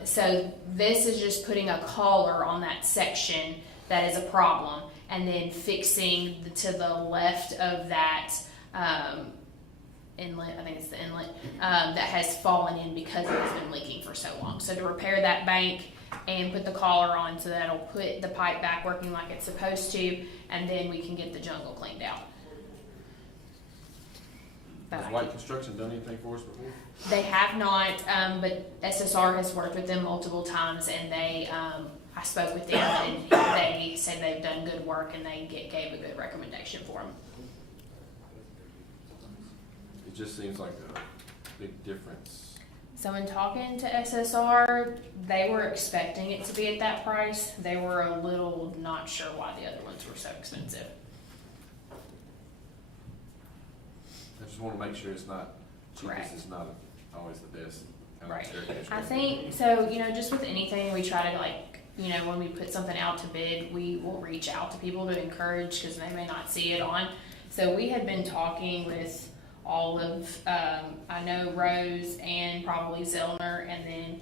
So this is just putting a collar on that section that is a problem, and then fixing to the left of that inlet, I think it's the inlet, that has fallen in because it has been leaking for so long. So to repair that bank and put the collar on so that it'll put the pipe back working like it's supposed to, and then we can get the jungle cleaned out. Has White Construction done anything for us before? They have not, but SSR has worked with them multiple times, and they, I spoke with them, and they said they've done good work, and they gave a good recommendation for them. It just seems like a big difference. So in talking to SSR, they were expecting it to be at that price. They were a little not sure why the other ones were so expensive. I just want to make sure it's not, Correct. cheapest is not always the best. Right. I think, so, just with anything, we try to when we put something out to bid, we will reach out to people to encourage, because they may not see it on. So we had been talking with all of, I know Rose and probably Zellner, and then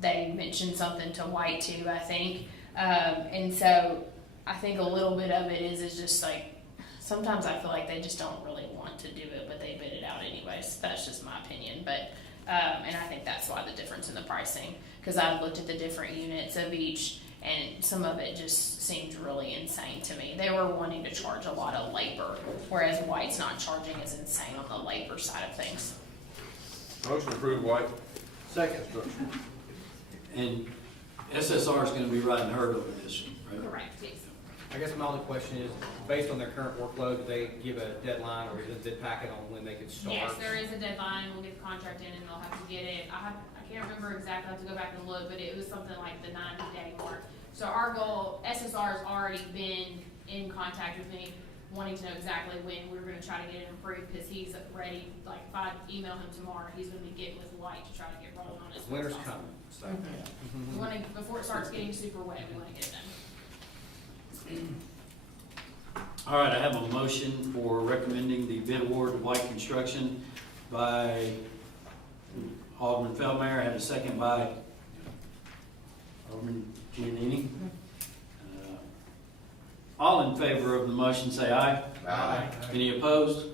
they mentioned something to White too, I think. And so I think a little bit of it is just sometimes I feel like they just don't really want to do it, but they bid it out anyways. That's just my opinion. But and I think that's why the difference in the pricing, because I've looked at the different units of each, and some of it just seems really insane to me. They were wanting to charge a lot of labor, whereas White's not charging as insane on the labor side of things. Motion approved, White. Second. And SSR is going to be riding herd over this, right? Correct, yes. I guess my only question is, based on their current workload, do they give a deadline or is it a bid packet on when they could start? Yes, there is a deadline, we'll get the contract in and they'll have to get it, I can't remember exactly, I have to go back and look, but it was something like the 90-day mark. So our goal, SSR has already been in contact with me, wanting to know exactly when we were gonna try to get it approved, because he's ready, like, if I email him tomorrow, he's gonna be getting with White to try to get rolling on it. Winter's coming, so. We wanna, before it starts getting super wet, we wanna get it done. All right, I have a motion for recommending the bid award to White Construction by Alderman Feldmayer. I have a second by Alderman Giannini. All in favor of the motion, say aye. Aye. Any opposed?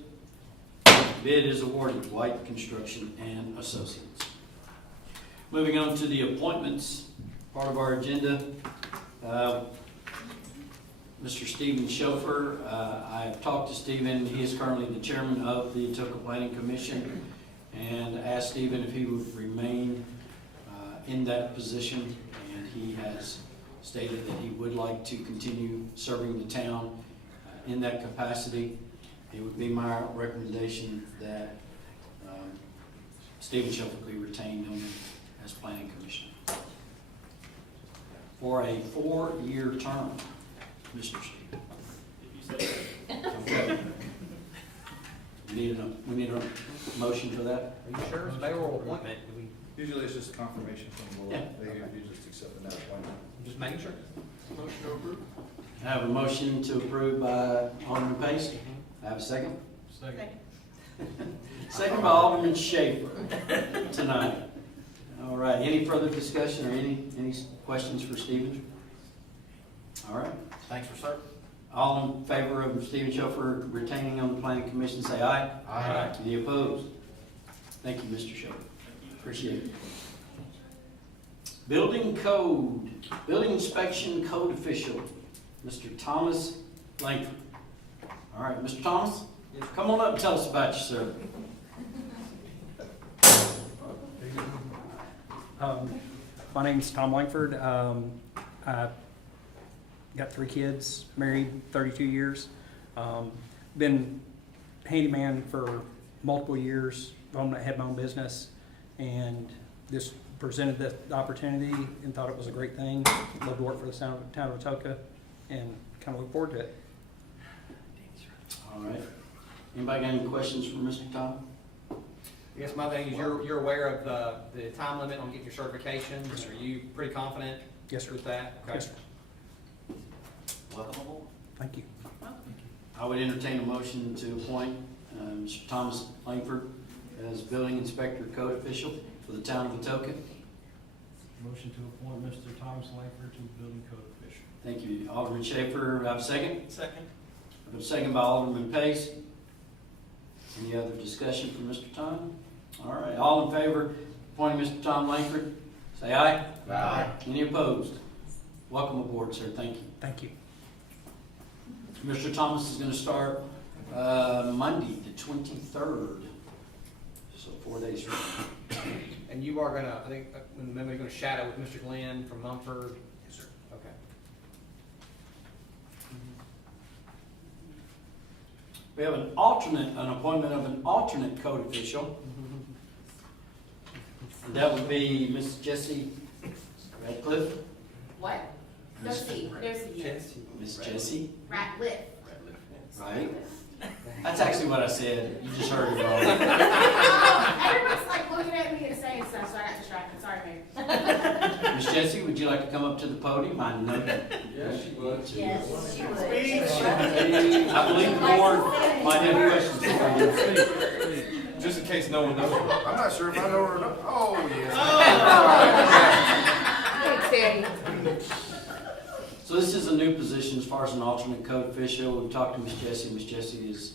Bid is awarded to White Construction and Associates. Moving on to the appointments, part of our agenda. Mr. Stephen Schofer, I have talked to Stephen. He is currently the chairman of the Atoka Planning Commission, and asked Stephen if he would remain in that position, and he has stated that he would like to continue serving the town in that capacity. It would be my recommendation that Stephen Schofer be retained on as planning commissioner for a 4-year term. Mr. Steve. Okay. We need a motion for that? Are you sure it's a mayoral appointment? Do we, Usually it's just a confirmation from the board. Yeah. They just accept that appointment. just making sure? Motion to approve. I have a motion to approve by Alderman Pace. I have a second? Second. Second by Alderman Schaefer tonight. All right, any further discussion or any questions for Stephen? All right. Thanks for serving. All in favor of Stephen Schofer retaining on the planning commission, say aye. Aye. Any opposed? Thank you, Mr. Schofer. Appreciate it. Building inspection code official, Mr. Thomas Langford. All right, Mr. Thomas, come on up and tell us about you, sir. My name's Tom Langford. I got 3 kids, married 32 years. Been handyman for multiple years. Had my own business, and just presented the opportunity and thought it was a great thing. Love to work for the town of Atoka, and kind of look forward to it. All right. Anybody got any questions for Mr. Tom? I guess my thing is, you're aware of the time limit on getting your certification? Are you pretty confident? Yes, sir. With that? Okay. Yes, sir. Welcome aboard. Thank you. I would entertain a motion to appoint Mr. Thomas Langford as building inspector code official for the town of Atoka. Motion to appoint Mr. Thomas Langford to building code official. Thank you. Alderman Schaefer, I have a second? Second. I have a second by Alderman Pace. Any other discussion for Mr. Tom? All right, all in favor of appointing Mr. Tom Langford, say aye. Aye. Any opposed? Welcome aboard, sir. Thank you. Thank you. Mr. Thomas is going to start Monday, the 23rd. So 4 days from now. And you are gonna, I think, remember you're gonna shadow with Mr. Glenn from Mumford? Yes, sir. Okay. We have an appointment of an alternate code official. And that would be Miss Jessie Radcliffe. What? Miss- Jessie. Miss Jessie, Ratliff. right? That's actually what I said. You just heard it wrong. Everyone's like looking at me and saying stuff, so I got distracted. Sorry, Mayor. Miss Jessie, would you like to come up to the podium? I know. Yes, she would. Yes, she would. I believe the board might have questions for you. Just in case no one knows her. I'm not sure if I know her or not. Oh, yes. Thanks, Daddy. So this is a new position as far as an alternate code official. We've talked to Miss Jessie. Miss Jessie is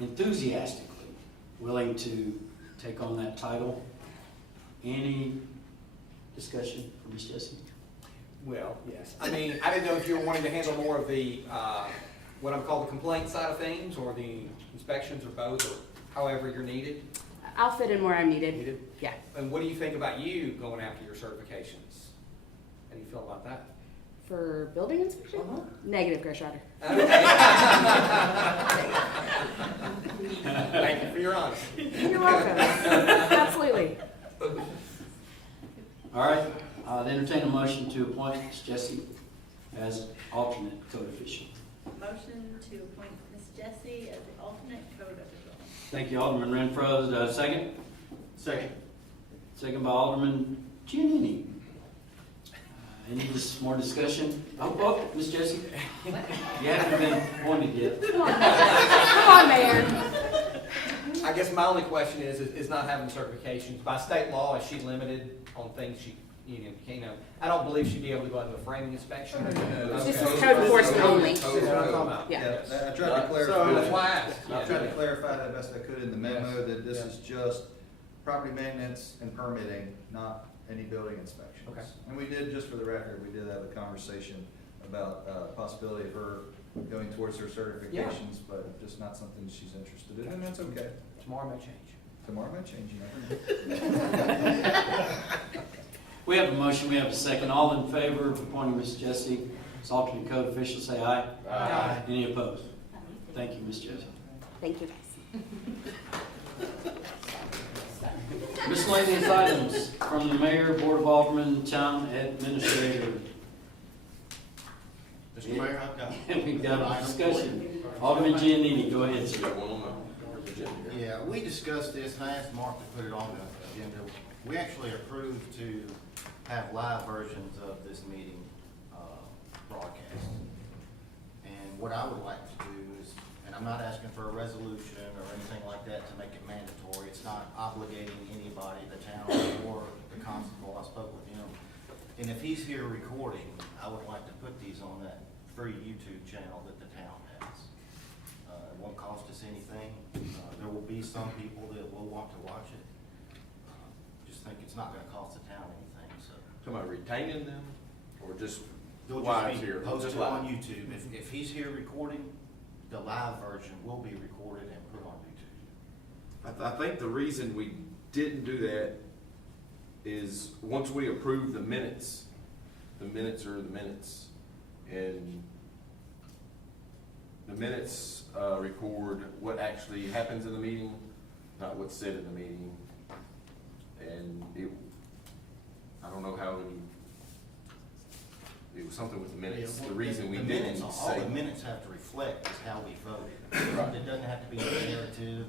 enthusiastically willing to take on that title. Any discussion for Miss Jessie? Well, yes. I mean, I didn't know if you were wanting to handle more of the, what I'm called the complaint side of things, or the inspections, or both, or however you're needed. I'll fit in where I'm needed. Needed? Yeah. And what do you think about you going after your certifications? How do you feel about that? For building inspection? Negative, Ghost Rider. Thank you for your honesty. You're welcome. Absolutely. All right, I'll entertain a motion to appoint Ms. Jessie as alternate code official. Motion to appoint Ms. Jessie as the alternate code official. Thank you, Alderman Renfro. Second? Second. Second by Alderman Giannini. Any more discussion? Oh, Ms. Jessie? You haven't been appointed yet. Come on, Mayor. I guess my only question is not having certifications. By state law, is she limited on things she, you know, I don't believe she'd be able to go out to a framing inspection. This is code enforcement only. That's what I'm talking about. Yeah. I tried to clarify. So that's why I asked. I tried to clarify that best I could in the memo, that this is just property maintenance and permitting, not any building inspections. Okay. And we did, just for the record, we did have a conversation about possibility of her going towards her certifications, but just not something she's interested in, and that's okay. Tomorrow may change. Tomorrow might change, you never know. We have a motion, we have a second. All in favor of appointing Ms. Jessie as alternate code official, say aye. Aye. Any opposed? Thank you, Ms. Jessie. Thank you, guys. Miscellaneous items from the mayor, board of aldermen, town administrator. Mr. Mayor, I've got. We've got a discussion. Alderman Giannini, go ahead, sir. Yeah, we discussed this, and I asked Mark to put it on the agenda. We actually approved to have live versions of this meeting broadcast. And what I would like to do is, and I'm not asking for a resolution or anything like that to make it mandatory. It's not obligating anybody, the town or the constable. I spoke with him. And if he's here recording, I would like to put these on that free YouTube channel that the town has. It won't cost us anything. There will be some people that will want to watch it. Just think it's not gonna cost the town anything, so. Talking about retaining them, or just They'll live just be here? posted Just live. on YouTube. If he's here recording, the live version will be recorded and put on YouTube. I think the reason we didn't do that is once we approve the minutes are the minutes. And the minutes record what actually happens in the meeting, not what's said in the meeting. And I don't know how it was something with the minutes. Yeah, The reason we the didn't minutes, all say. the minutes have to reflect is how we voted. Right. It doesn't have to be a narrative,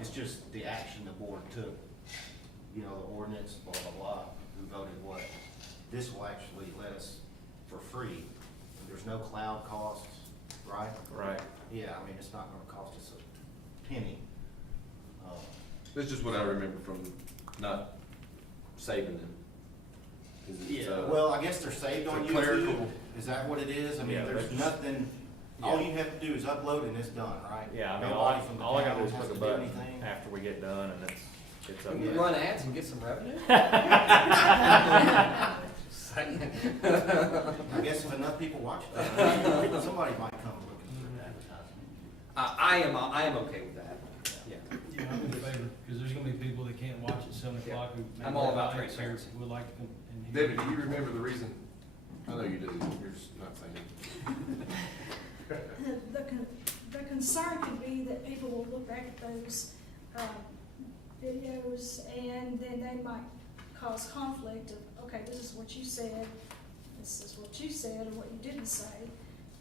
it's just the action the board took. You know, the ordinance, blah, blah, blah, who voted what. This will actually let us for free. There's no cloud costs, right? Right. Yeah, I mean, it's not gonna cost us a penny. That's just what I remember from not saving them. Is it's, Well, I guess they're saved on it's a clerical- YouTube. Is that what it is? I mean, Yeah, there's that's- nothing, all you have to do is upload and it's done, right? Yeah, I mean, Nobody from the all I gotta town do is has click a to do button anything. after we get done, and it's up We can there. run ads and get some revenue? I guess if enough people watch it, somebody might come looking for an advertisement. I am okay with that. Yeah. Yeah, I'm in favor, because there's gonna be people that can't watch at 7 o'clock who. I'm all about maybe transparency. Would like to come and hear. David, do you remember the reason? I know you do, you're just not saying it. The concern could be that people will look back at those videos and then they might cause conflict of, okay, this is what you said, this is what you said, or what you didn't say,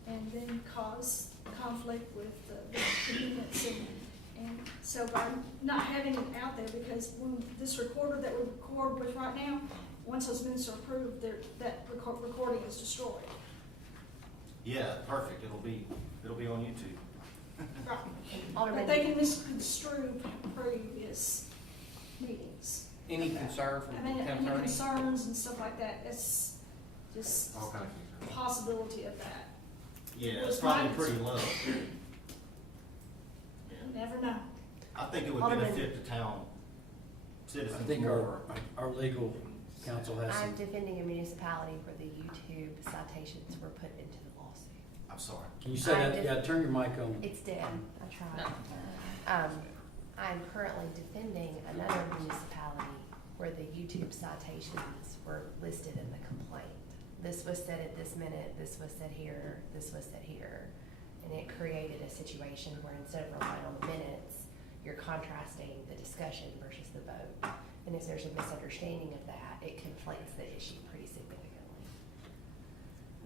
and then cause conflict with the minutes. And so by not having it out there, because when this recorder that we record with right now, once those minutes are approved, that recording is destroyed. Yeah, perfect, it'll be on YouTube. Right. But they can misconstrue previous meetings. Any concern from I mean, town any attorney? concerns and stuff like that, it's just All kinds of a things. possibility of that. Yeah, it's probably pretty low. You never know. I think it would Alderman. benefit the town citizens I think more. our legal counsel has I'm some. defending a municipality where the YouTube citations were put into the lawsuit. I'm sorry. Can you say that? Yeah, turn your mic on. It's dead, I tried. I'm currently defending another municipality where the YouTube citations were listed in the complaint, this was said at this minute, this was said here, this was said here. And it created a situation where instead of relying on the minutes, you're contrasting the discussion versus the vote. And if there's a misunderstanding of that, it conflates the issue pretty significantly.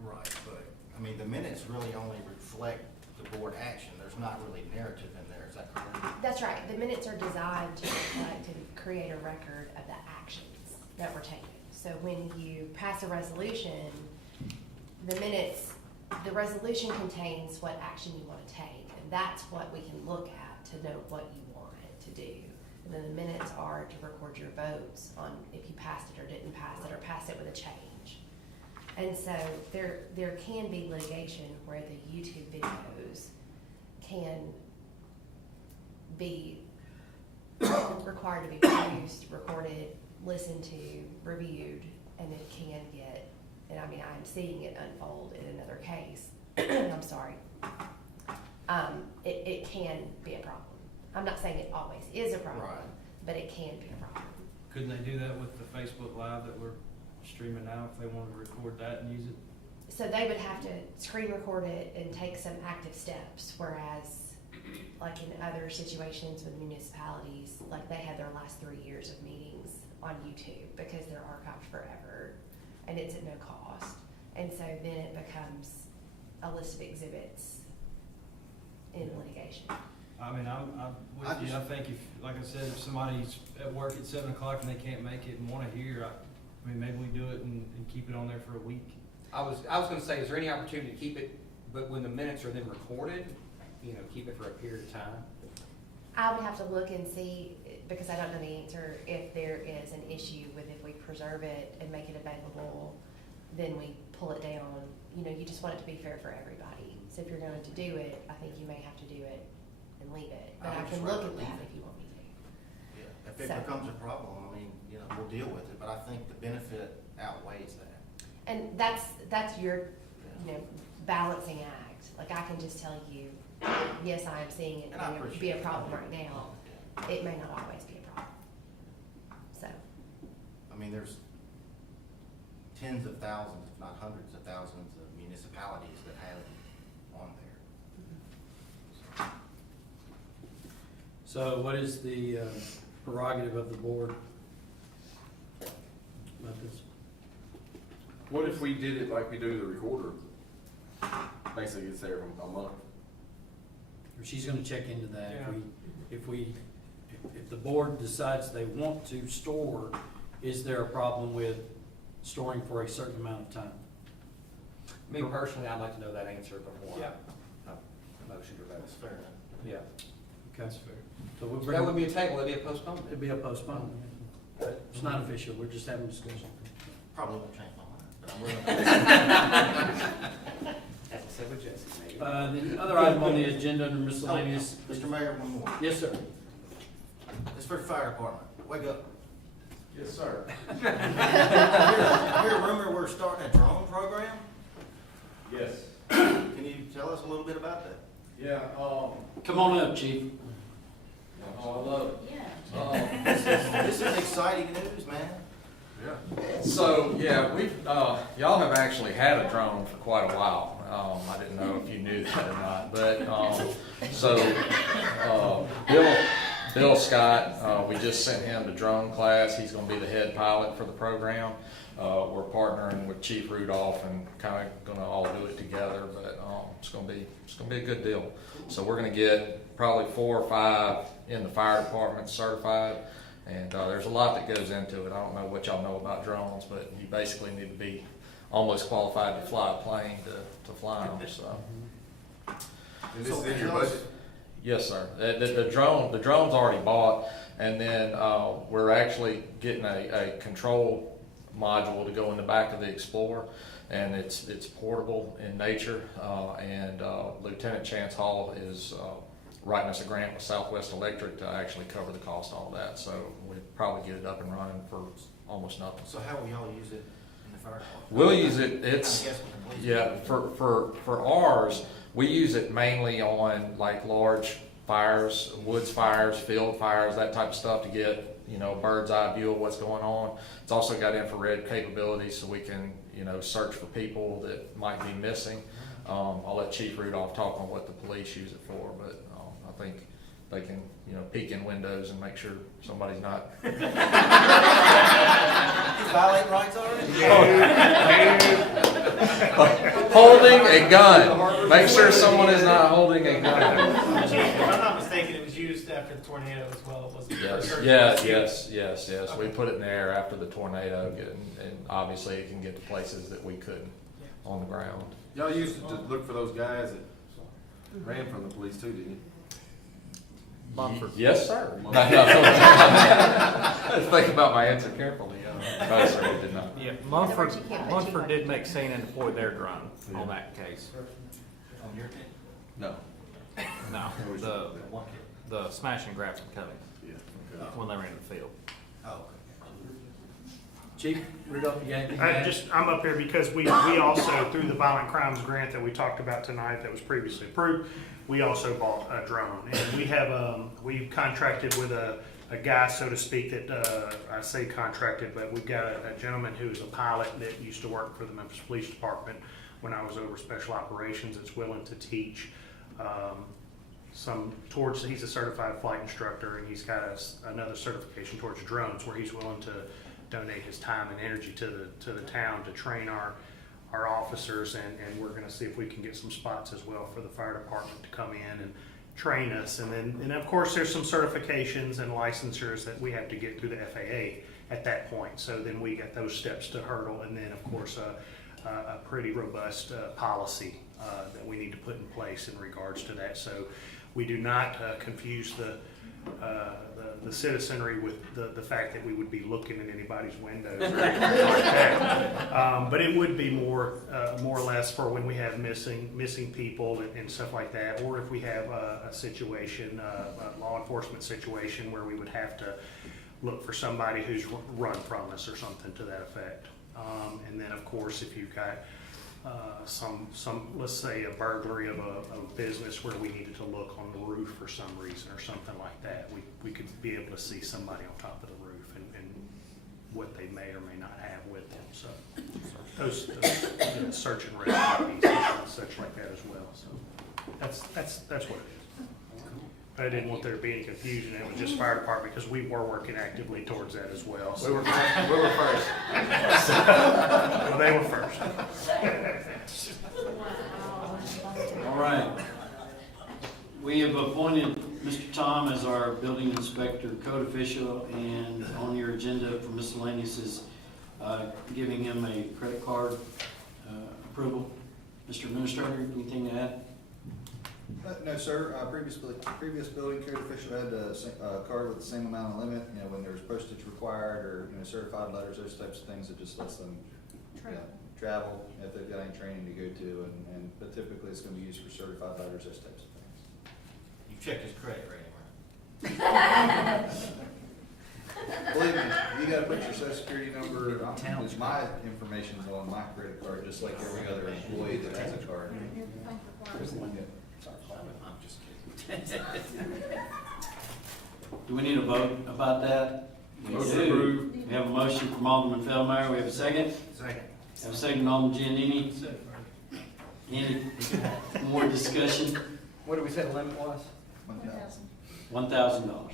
Right, but, I mean, the minutes really only reflect the board action. There's not really narrative in there, is that correct? That's right. The minutes are designed to reflect and create a record of the actions that were taken. So when you pass a resolution, the resolution contains what action you want to take, and that's what we can look at to know what you want it to do. And then the minutes are to record your votes on if you passed it or didn't pass it, or passed it with a change. And so there can be litigation where the YouTube videos can be required to be produced, recorded, listened to, reviewed, and it can get, and I mean, I'm seeing it unfold in another case. I'm sorry. It can be a problem. I'm not saying it always is a problem, Right. but it can be a problem. Couldn't they do that with the Facebook Live that we're streaming now if they wanted to record that and use it? So they would have to screen record it and take some active steps, whereas like in other situations with municipalities, like they had their last 3 years of meetings on YouTube because they're archived forever and it's at no cost. And so then it becomes a list of exhibits in litigation. I mean, I'm with you. I think if, like I said, if somebody's at work at 7 o'clock and they can't make it and want to hear, I mean, maybe we do it and keep it on there for a week. I was gonna say, is there any opportunity to keep it, but when the minutes are then recorded, keep it for a period of time? I would have to look and see, because I don't know the answer, if there is an issue with if we preserve it and make it available, then we pull it down. You just want it to be fair for everybody. So if you're going to do it, I think you may have to do it and leave it. But I can look at that if you want me to. Yeah, if it becomes a problem, I mean, we'll deal with it, but I think the benefit outweighs that. And that's your, balancing act. Like I can just tell you, yes, I am seeing it be a problem right now. It may not always be a problem. So. I mean, there's tens of thousands, if not hundreds of thousands of municipalities that have it on there. So what is the prerogative of the board about this? What if we did it like we do the recorder? Basically, it's there a month. She's gonna check into that. Yeah. If the board decides they want to store, is there a problem with storing for a certain amount of time? Me personally, I'd like to know that answer before Yeah. I motion to vote. That's fair enough. Yeah. Okay. That's fair. So we'll That bring, would be a table, it'd be a postponement. it'd be a postponement. It's not official, we're just having a discussion. Probably won't change my mind, but I'm willing. As I said with Jesse, maybe. The other item on the agenda under miscellaneous. Mr. Mayor, one more. Yes, sir. It's for the fire department. Wake up. Yes, sir. I hear a rumor we're starting a drone program. Yes. Can you tell us a little bit about that? Yeah, Come on up, chief. I love it. Yeah. This is exciting news, man. Yeah. So, yeah, y'all have actually had a drone for quite a while. I didn't know if you knew that or not, but, Bill Scott, we just sent him to drone class. He's gonna be the head pilot for the program. We're partnering with Chief Rudolph and kinda gonna all do it together, but, it's gonna be a good deal. So we're gonna get probably 4 or 5 in the fire department certified. And there's a lot that goes into it. I don't know what y'all know about drones, but you basically need to be almost qualified to fly a plane to fly them. So. And this is in your budget? Yes, sir. The drone's already bought, and then we're actually getting a control module to go in the back of the Explorer, and it's portable in nature. And Lieutenant Chance Hall is writing us a grant with Southwest Electric to actually cover the cost of all that. So we'd probably get it up and running for almost nothing. So how will y'all use it in the fire department? We'll use it. For ours, we use it mainly on like large fires, woods fires, field fires, that type of stuff to get bird's eye view of what's going on. It's also got infrared capabilities, so we can you know, search for people that might be missing. I'll let Chief Rudolph talk on what the police use it for, but I think they can, you know, peek in windows and make sure somebody's not. Violate rights already? Holding a gun. Make sure someone is not holding a gun. If I'm not mistaken, it was used after the tornado as well, wasn't it? Yes. We put it in the air after the tornado, and obviously it can get to places that we couldn't on the ground. Y'all used to look for those guys that ran from the police too, didn't you? Yes, sir. Think about my answer carefully. No, sir, we did not. Yeah, Munford did make scene and deploy their drone on that case. On your team? No. No, the smash and grab from Cummings. Yeah. When they ran in the field. Oh, okay. Chief Rudolph, you got anything to add? I'm up here because we also, through the violent crimes grant that we talked about tonight that was previously approved, we also bought a drone. And we have, we've contracted with a guy, so to speak, that, I say contracted, but we've got a gentleman who's a pilot that used to work for the Memphis Police Department when I was over special operations, that's willing to teach he's a certified flight instructor, and he's got another certification towards drones, where he's willing to donate his time and energy to the town to train our officers, and we're going to see if we can get some spots as well for the fire department to come in and train us. And of course there's some certifications and licensures that we have to get through the FAA at that point. So then we got those steps to hurdle, and then of course a pretty robust policy that we need to put in place in regards to that. So we do not confuse the citizenry with the fact that we would be looking in anybody's windows or anything like that. But it would be more or less for when we have missing people and stuff like that, or if we have a situation, a law enforcement situation where we would have to look for somebody who's run from us or something to that effect. And then of course if you've got some let's say a burglary of a business where we needed to look on the roof for some reason or something like that, we could be able to see somebody on top of the roof and what they may or may not have with them. So those search and rescue pieces and such like that as well. So that's what it is. I didn't want there to be any confusion. It was just fire department because we were working actively towards that as well. So. We were first. Well, they were first. All right. We have appointed Mr. Tom as our building inspector code official, and on your agenda for miscellaneous is giving him a credit card approval. Mr. Administrator, anything to add? No, sir. Previous building code official had a card with the same amount of limit. You know, when there's postage required or certified letters, those types of things, it just lets them travel if they've got any training to go to. But typically, it's going to be used for certified letters, those types of things. You've checked his credit rating, right? Believe me, you got to put your social security number. My information's on my credit card, just like every other employee that has a card. I'm just kidding. Do we need a vote about that? Motion approved. We have a motion from Alderman Feldmeyer. We have a second. Second. Have a second from Alderman Giannini. Any more discussion? What did we say the limit was? $1,000.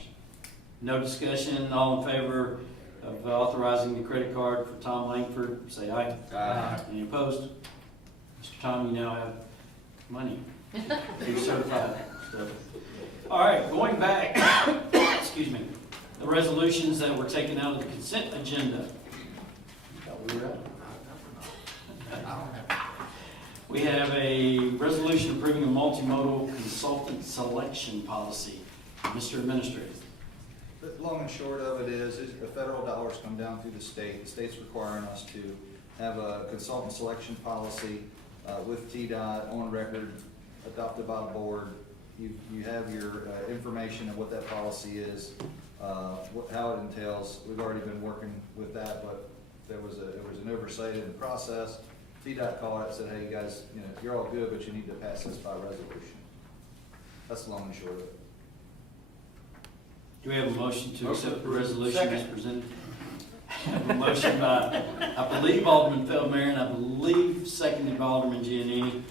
No discussion. All in favor of authorizing the credit card for Tom Langford, say aye. Aye. Any opposed? Mr. Tom, you now have money. You're certified. All right, going back, excuse me, the resolutions that were taken out of the consent agenda. We have a resolution approving a multimodal consultant selection policy. Mr. Administrator. The long and short of it is the federal dollars come down through the state. The state's requiring us to have a consultant selection policy with TDOT on record, adopted by the board. You have your information of what that policy is, how it entails. We've already been working with that, but there was an oversight in the process. TDOT called it and said, hey, you guys, you're all good, but you need to pass this by resolution. That's the long and short of it. Do we have a motion to accept the resolution as presented? Have a motion by, I believe Alderman Feldmayer, and I believe seconded by Alderman Giannini.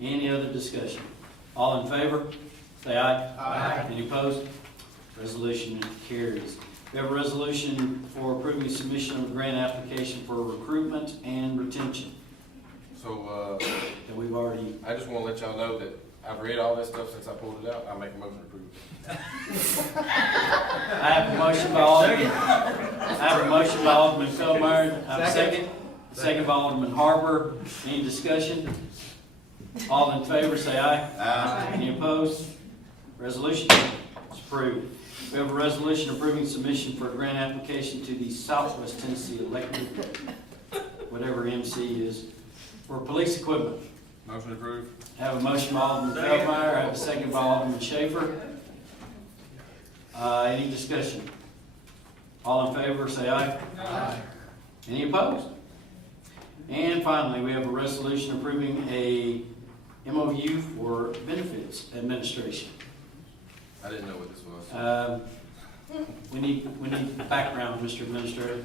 Any other discussion? All in favor? Say aye. Aye. Any opposed? Resolution carries. We have a resolution for approving submission of a grant application for recruitment and retention So, that we've already. I just wanna let y'all know that I've read all this stuff since I pulled it out. I make a motion to approve. I have a motion by Alderman. I have a motion by Alderman Feldmeyer. I have a second. Second by Alderman Harper. Any discussion? All in favor, say aye. Aye. Any opposed? Resolution is approved. We have a resolution approving submission for a grant application to the Southwest Tennessee Electric, whatever MC is, for police equipment. Motion approved. I have a motion by Alderman Feldmeyer. I have a second by Alderman Schaefer. Any discussion? All in favor, say aye. Aye. Any opposed? And finally, we have a resolution approving a MOU for benefits administration. I didn't know what this was. We need background, Mr. Administrator.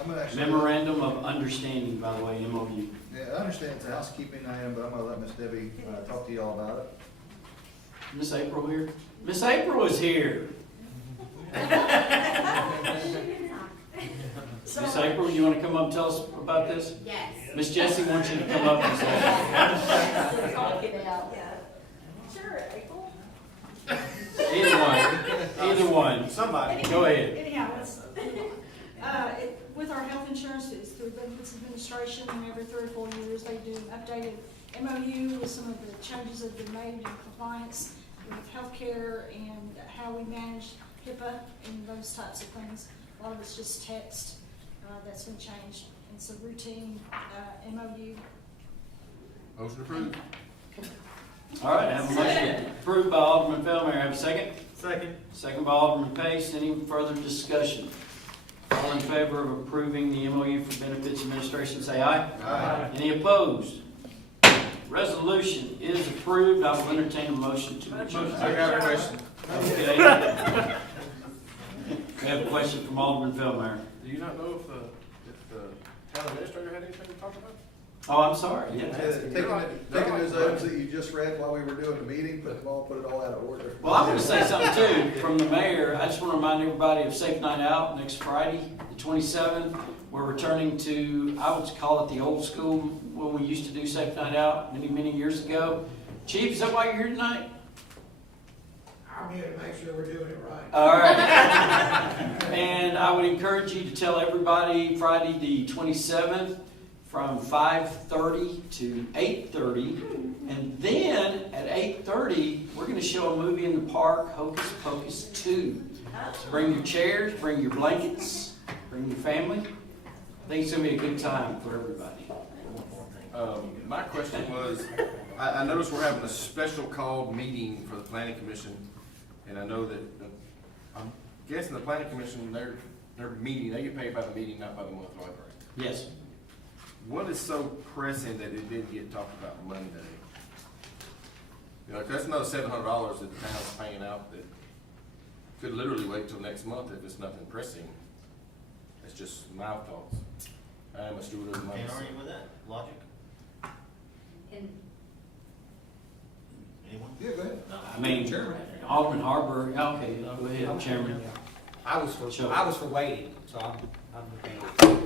I'm gonna actually. Memorandum of Understanding, by the way, MOU. Yeah, I understand it's a housekeeping item, but I'm gonna let Miss Debbie, talk to y'all about it. Miss April here? Miss April is here. Miss April, you want to come up and tell us about this? Yes. Miss Jessie wants you to come up and say. Talk it out. Sure, April. Either one. Somebody. Go ahead. Anyhow, with our health insurance, it's through Benefits Administration, and every 3 or 4 years, they do an updated MOU with some of the changes that have been made in compliance with healthcare and how we manage HIPAA and those types of things. A lot of it's just text that's been changed. It's a routine MOU. Motion approved. All right, I have a motion approved by Alderman Feldmeyer. Have a second? Second. Second by Alderman Pace. Any further discussion? All in favor of approving the MOU for Benefits Administration, say aye. Aye. Any opposed? Resolution is approved. I will entertain a motion to adjourn. I got a question. Okay. We have a question from Alderman Feldmeyer. Do you not know if the town administrator had anything to talk about? Oh, I'm sorry. Yeah. Taking those items that you just read while we were doing the meeting, put it all out of order. Well, I'm going to say something too from the mayor. I just want to remind everybody of Safe Night Out next Friday, the 27th. We're returning to, I would call it the old school when we used to do Safe Night Out many, many years ago. Chief, is that why you're here tonight? I'm here to make sure we're doing it right. All right. And I would encourage you to tell everybody Friday the 27th from 5:30 to 8:30. And then at 8:30, we're going to show a movie in the park, Hocus Pocus 2. So bring your chairs, bring your blankets, bring your family. I think it's going to be a good time for everybody. My question was, I noticed we're having a special called meeting for the planning commission, and I know that, I'm guessing the planning commission, their meeting, they get paid by the meeting, not by the month, right? Yes. What is so pressing that it didn't get talked about Monday? You know, that's another $700 that the town's paying out that could literally wait till next month if it's nothing pressing. It's just my thoughts. I am a steward of the money. Can't argue with that logic. Anyone? Yeah, go ahead. I mean, Alderman Harper, okay, go ahead, Chairman. I was for waiting, so I'm okay.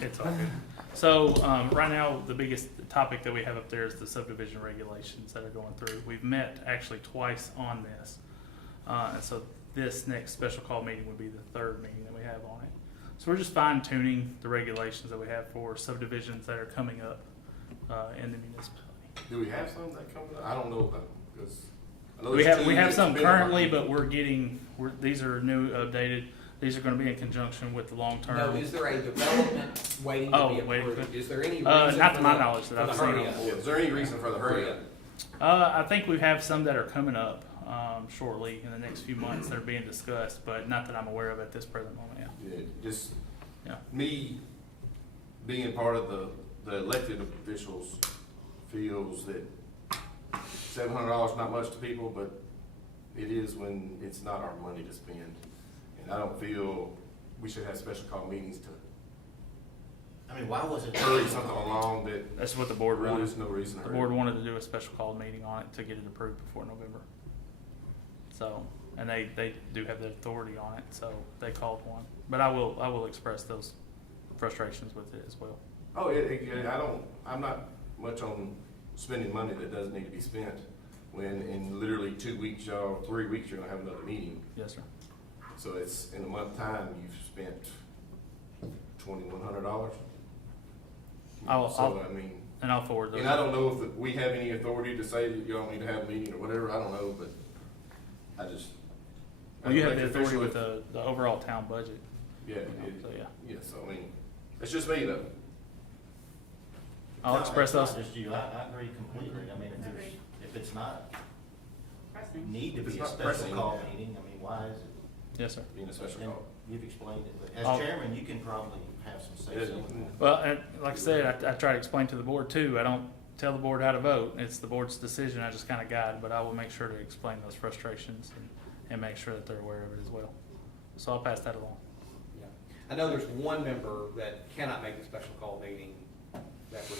It's all good. So, right now, the biggest topic that we have up there is the subdivision regulations that are going through. We've met actually twice on this. And so this next special call meeting would be the third meeting that we have on it. So we're just fine tuning the regulations that we have for subdivisions that are coming up, in the municipality. Do we have some that come up? I don't know about them, because I know We there's have two that's some been currently, around. but these are new, updated. These are gonna be in conjunction with the long-term. No, is there a development waiting to be approved? Is there any reason not for to my the- knowledge that for I've the seen. hurry up? Is there any reason for the hurry up? I think we have some that are coming up, shortly in the next few months that are being discussed, but not that I'm aware of at this present moment, Yeah, just Yeah. me being part of the elected officials feels that $700 is not much to people, but it is when it's not our money to spend. And I don't feel we should have special call meetings to I mean, why was it? hurry something along that That's what the board really wanted. there's no reason to The hurry. board wanted to do a special call meeting on it to get it approved before November. So, and they do have the authority on it, so they called one. But I will express those frustrations with it as well. Oh, I'm not much on spending money that doesn't need to be spent when in literally 2 weeks, 3 weeks, you're gonna have another meeting. Yes, sir. So it's in a month time, you've spent $2,100. So, I mean, and I'll forward those. and I don't know if we have any authority to say that you don't need to have a meeting or whatever, I don't know, but I just. Well, you have the elected authority official, with the overall town budget. Yeah, So, yeah. yeah, so I mean, it's just me though. I'll No, express it's not those. just you, I agree completely. I mean, if it's not need to If it's be a not special pressing. call meeting, I mean, why is it? Yes, sir. Being a special And call. you've explained it, but as I'll- chairman, you can probably have some say so. in that. Well, and like I said, I try to explain to the board too. I don't tell the board how to vote. It's the board's decision. I just kind of guide, but I will make sure to explain those frustrations and make sure that they're aware of it as well. So I'll pass that along. Yeah. I know there's one member that cannot make the special call meeting that would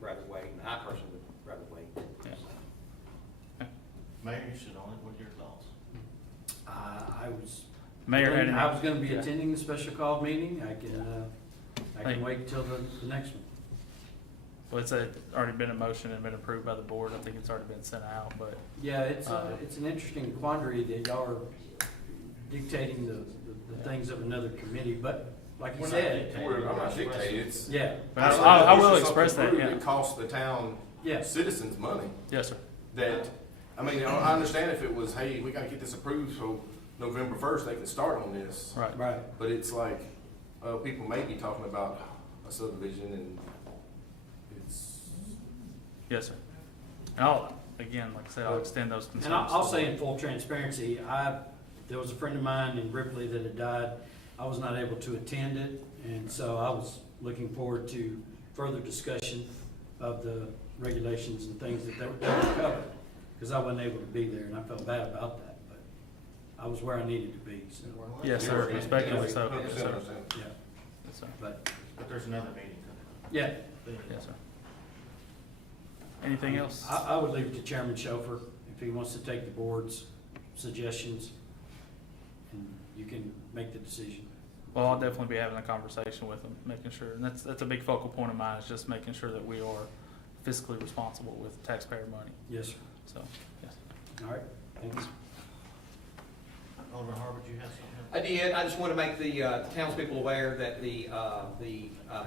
rather wait, and I personally would rather wait. Yeah. Mayor, you should on it. What are your thoughts? I was. Mayor had I was gonna be yeah. attending the special call meeting. I can Thank- wait until the next one. Well, it's already been a motion and been approved by the board. I think it's already been sent out, but Yeah, it's an interesting quandary that y'all are dictating the things of another committee, but like you We're not said. dictating. I'm not dictating, it's. Yeah. But I will This is express that, something yeah. It costs the town Yeah. citizens money. yes, sir. That, I mean, I understand if it was, hey, we gotta get this approved, so November 1st, they can start on this. Right. Right. But it's like, people may be talking about a subdivision and it's. Yes, sir. And again, like I said, I'll extend those concerns. And I'll to the say board. in full transparency, there was a friend of mine in Ripley that had died. I was not able to attend it, and so I was looking forward to further discussion of the regulations and things that they were covered, because I wasn't able to be there, and I felt bad about that, but I was where I needed to be, so, Yes, sir. Respectfully so. Yeah, Yes, sir. understand. yeah. Yes, sir. But, But there's another meeting coming. yeah, Yes, sir. Anything else? I would leave it to Chairman Schofer if he wants to take the board's suggestions, and you can make the decision. Well, I'll definitely be having a conversation with them, making sure, and that's a big focal point of mine, is just making sure that we are fiscally responsible with taxpayer money. Yes, sir. So, yes. All right, thanks. Alderman Harvard, you have something? I did. I just want to make the townspeople aware that the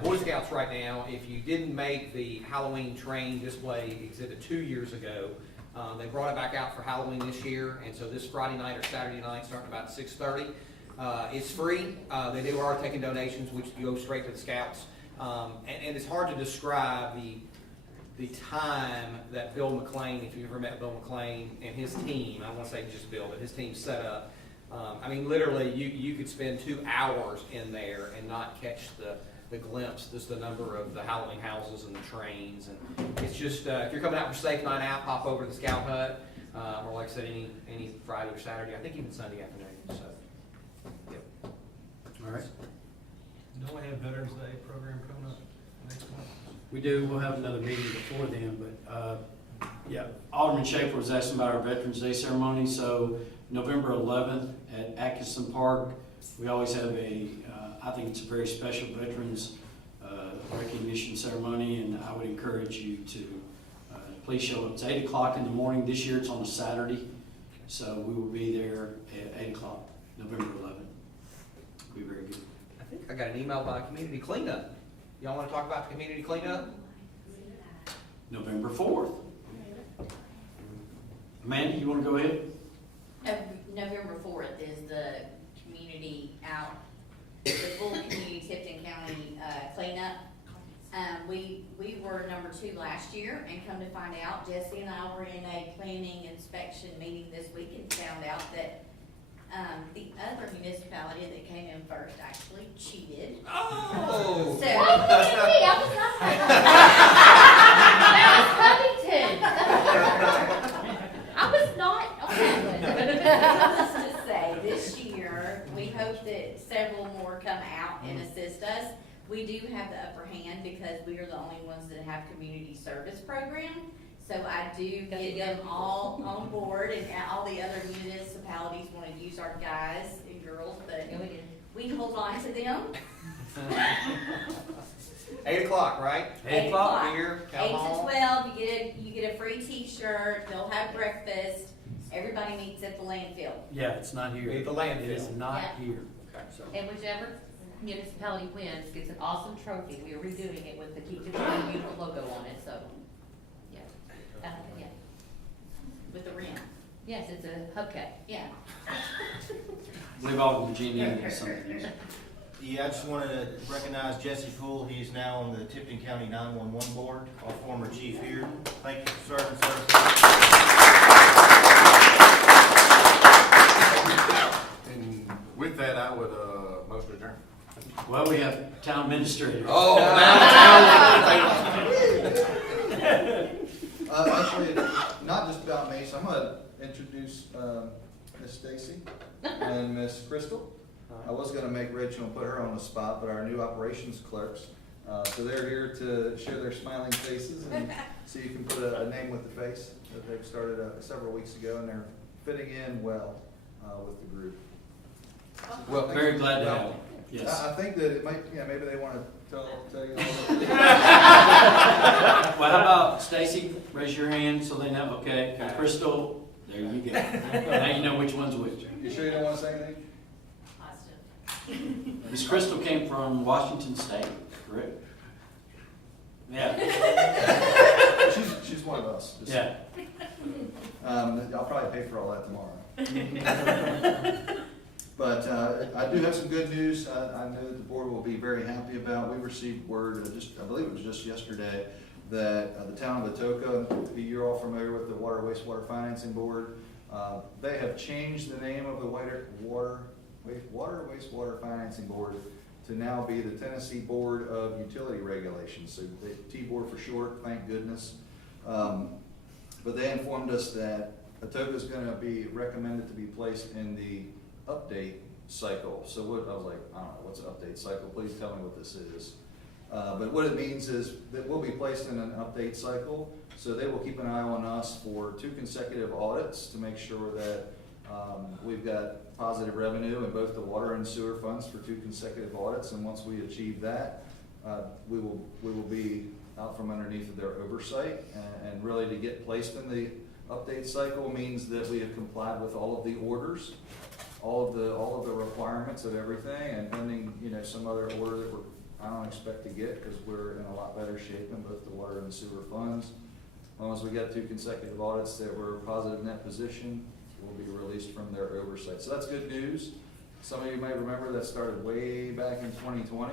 Boy Scouts right now, if you didn't make the Halloween train display exhibit 2 years ago, they brought it back out for Halloween this year, and so this Friday night or Saturday night, starting about 6:30, it's free. They are taking donations, which go straight to the Scouts, and it's hard to describe the time that Bill McLean, if you ever met Bill McLean and his team, I won't say just Bill, but his team set up. I mean, literally, you could spend 2 hours in there and not catch the glimpse, just the number of the Halloween houses and the trains. And it's just, if you're coming out for Safe Night Out, pop over to the Scout Hut, or like I said, any Friday or Saturday, I think even Sunday afternoon, so. Yep. All right. Don't we have Veterans Day program coming up next month? We do, we'll have another meeting before then, but, yeah, Alderman Schaefer was asking about our Veterans Day ceremony, so November 11th at Atkinson Park, we always have I think it's a very special Veterans recognition ceremony, and I would encourage you to please show up. It's 8 o'clock in the morning. This year it's on a Saturday, so we will be there at 8 o'clock, November 11th. It'll be very good. I think I got an email about community cleanup. Y'all want to talk about the community cleanup? November 4th. Amanda, you want to go ahead? November 4th is the community out, the full community Tipton County cleanup. We were number 2 last year, and come to find out, Jesse and I were in a planning inspection meeting this week and found out that the other municipality that came in first actually cheated. Oh! So, I was not that was Covington. I was not on that one. Needless to say, this year, more. We hope that several more come out and assist us. We do have the upper hand because we are the only ones that have community service program. So I do get them all on board, and all the other municipalities want to use our guys and girls, but we hold on to them. 8 o'clock, right? 8 o'clock. Here, 8 town to hall. 12, you get a free T-shirt, they'll have breakfast, everybody meets at the landfill. Yeah, it's not here. At the landfill. It is not Yeah. here. So, And whichever municipality wins gets an awesome trophy. We are redoing it with the Keep the County Beautiful logo on it, so, yeah. Yeah. With the rim. Yes, it's a hubcap. Yeah. I believe all of Virginia has something. Yeah, I just wanted to recognize Jesse Poole. He's now on the Tipton County 911 Board, our former chief here. Thank you for serving, sir. And with that, I would, motion adjourn. Well, we have town administrator. Oh, Actually, not just about me, so I'm gonna introduce, Miss Stacy and Miss Crystal. I was gonna make Rachel and put her on the spot, but our new operations clerks, so they're here to share their smiling faces, and so you can put a name with the face that they've started several weeks ago, and they're fitting in well, with the group. Well, very glad to have you. Yes. I think that it might, maybe they wanna tell you all. Well, how about Stacy? Raise your hand so they know. Okay. And Crystal, there you go. Now you know which one's which. You sure you don't wanna say anything? Miss Crystal came from Washington State, correct? Yeah. She's one of us. Just- Yeah. I'll probably pay for all that tomorrow. But I do have some good news. I know that the board will be very happy about. We received word, I believe it was just yesterday, that the town of Atoka, you're all familiar with the Water Wastewater Financing Board, they have changed the name of the Water Wastewater Financing Board to now be the Tennessee Board of Utility Regulations, so the T-Board for short, thank goodness. But they informed us that Atoka is going to be recommended to be placed in the update cycle. So what, I was like, I don't know, what's an update cycle? Please tell me what this is. But what it means is that we'll be placed in an update cycle, so they will keep an eye on us for 2 consecutive audits to make sure that we've got positive revenue in both the water and sewer funds for 2 consecutive audits, and once we achieve that, we will be out from underneath of their oversight, and really to get placed in the update cycle means that we have complied with all of the orders, all of the requirements of everything, and pending some other order that I don't expect to get because we're in a lot better shape in both the water and sewer funds. As long as we got 2 consecutive audits that were positive net position, will be released from their oversight. So that's good news. Some of you might remember that started way back in 2020.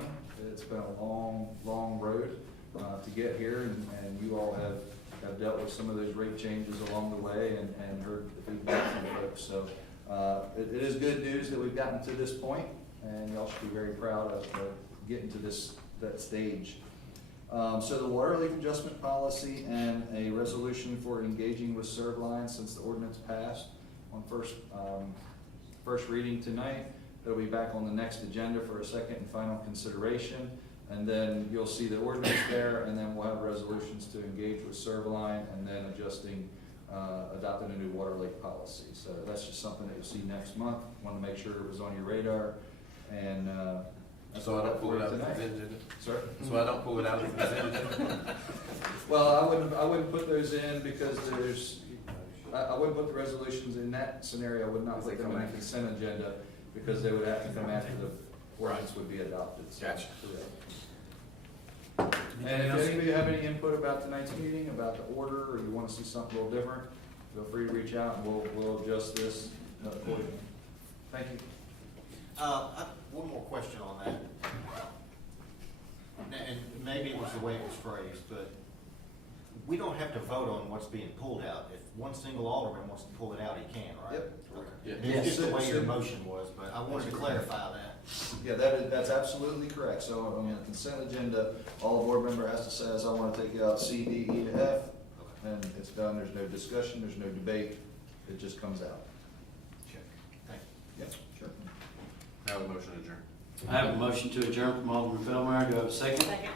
It's been a long, long road to get here, and you all have dealt with some of those rate changes along the way and heard the feedback from folks. So it is good news that we've gotten to this point, and y'all should be very proud of getting to that stage. So the water leak adjustment policy and a resolution for engaging with serve lines since the ordinance passed on first reading tonight. It'll be back on the next agenda for a second and final consideration. And then you'll see the ordinance there, and then we'll have resolutions to engage with serve line, and then adopting a new water lake policy. So that's just something that you'll see next month. Want to make sure it was on your radar. And so I don't pull it out of the consent agenda? Sorry? So I don't pull it out of the consent agenda? Well, I wouldn't put those in because I wouldn't put the resolutions in that scenario. I would not put them on the consent agenda because they would have to come after the ordinance would be adopted. So, gotcha. And if any of you have any input about tonight's meeting, about the order, or you want to see something a little different, feel free to reach out and we'll adjust this accordingly. Thank you. One more question on that. And maybe it was the way it was phrased, but we don't have to vote on what's being pulled out. If one single alderman wants to pull it out, he can, right? Yep. Yeah. It's just the way your motion was, but I wanted to clarify that. Yeah, that's absolutely correct. So on the consent agenda, all a board member has to say is, I want to take out C, D, E, to F, and it's done. There's no discussion, there's no debate. It just comes out. Check. Thank you. Yes, sure. I have a motion to adjourn. I have a motion to adjourn from Alderman Feldmeyer. Do I have a second? Second.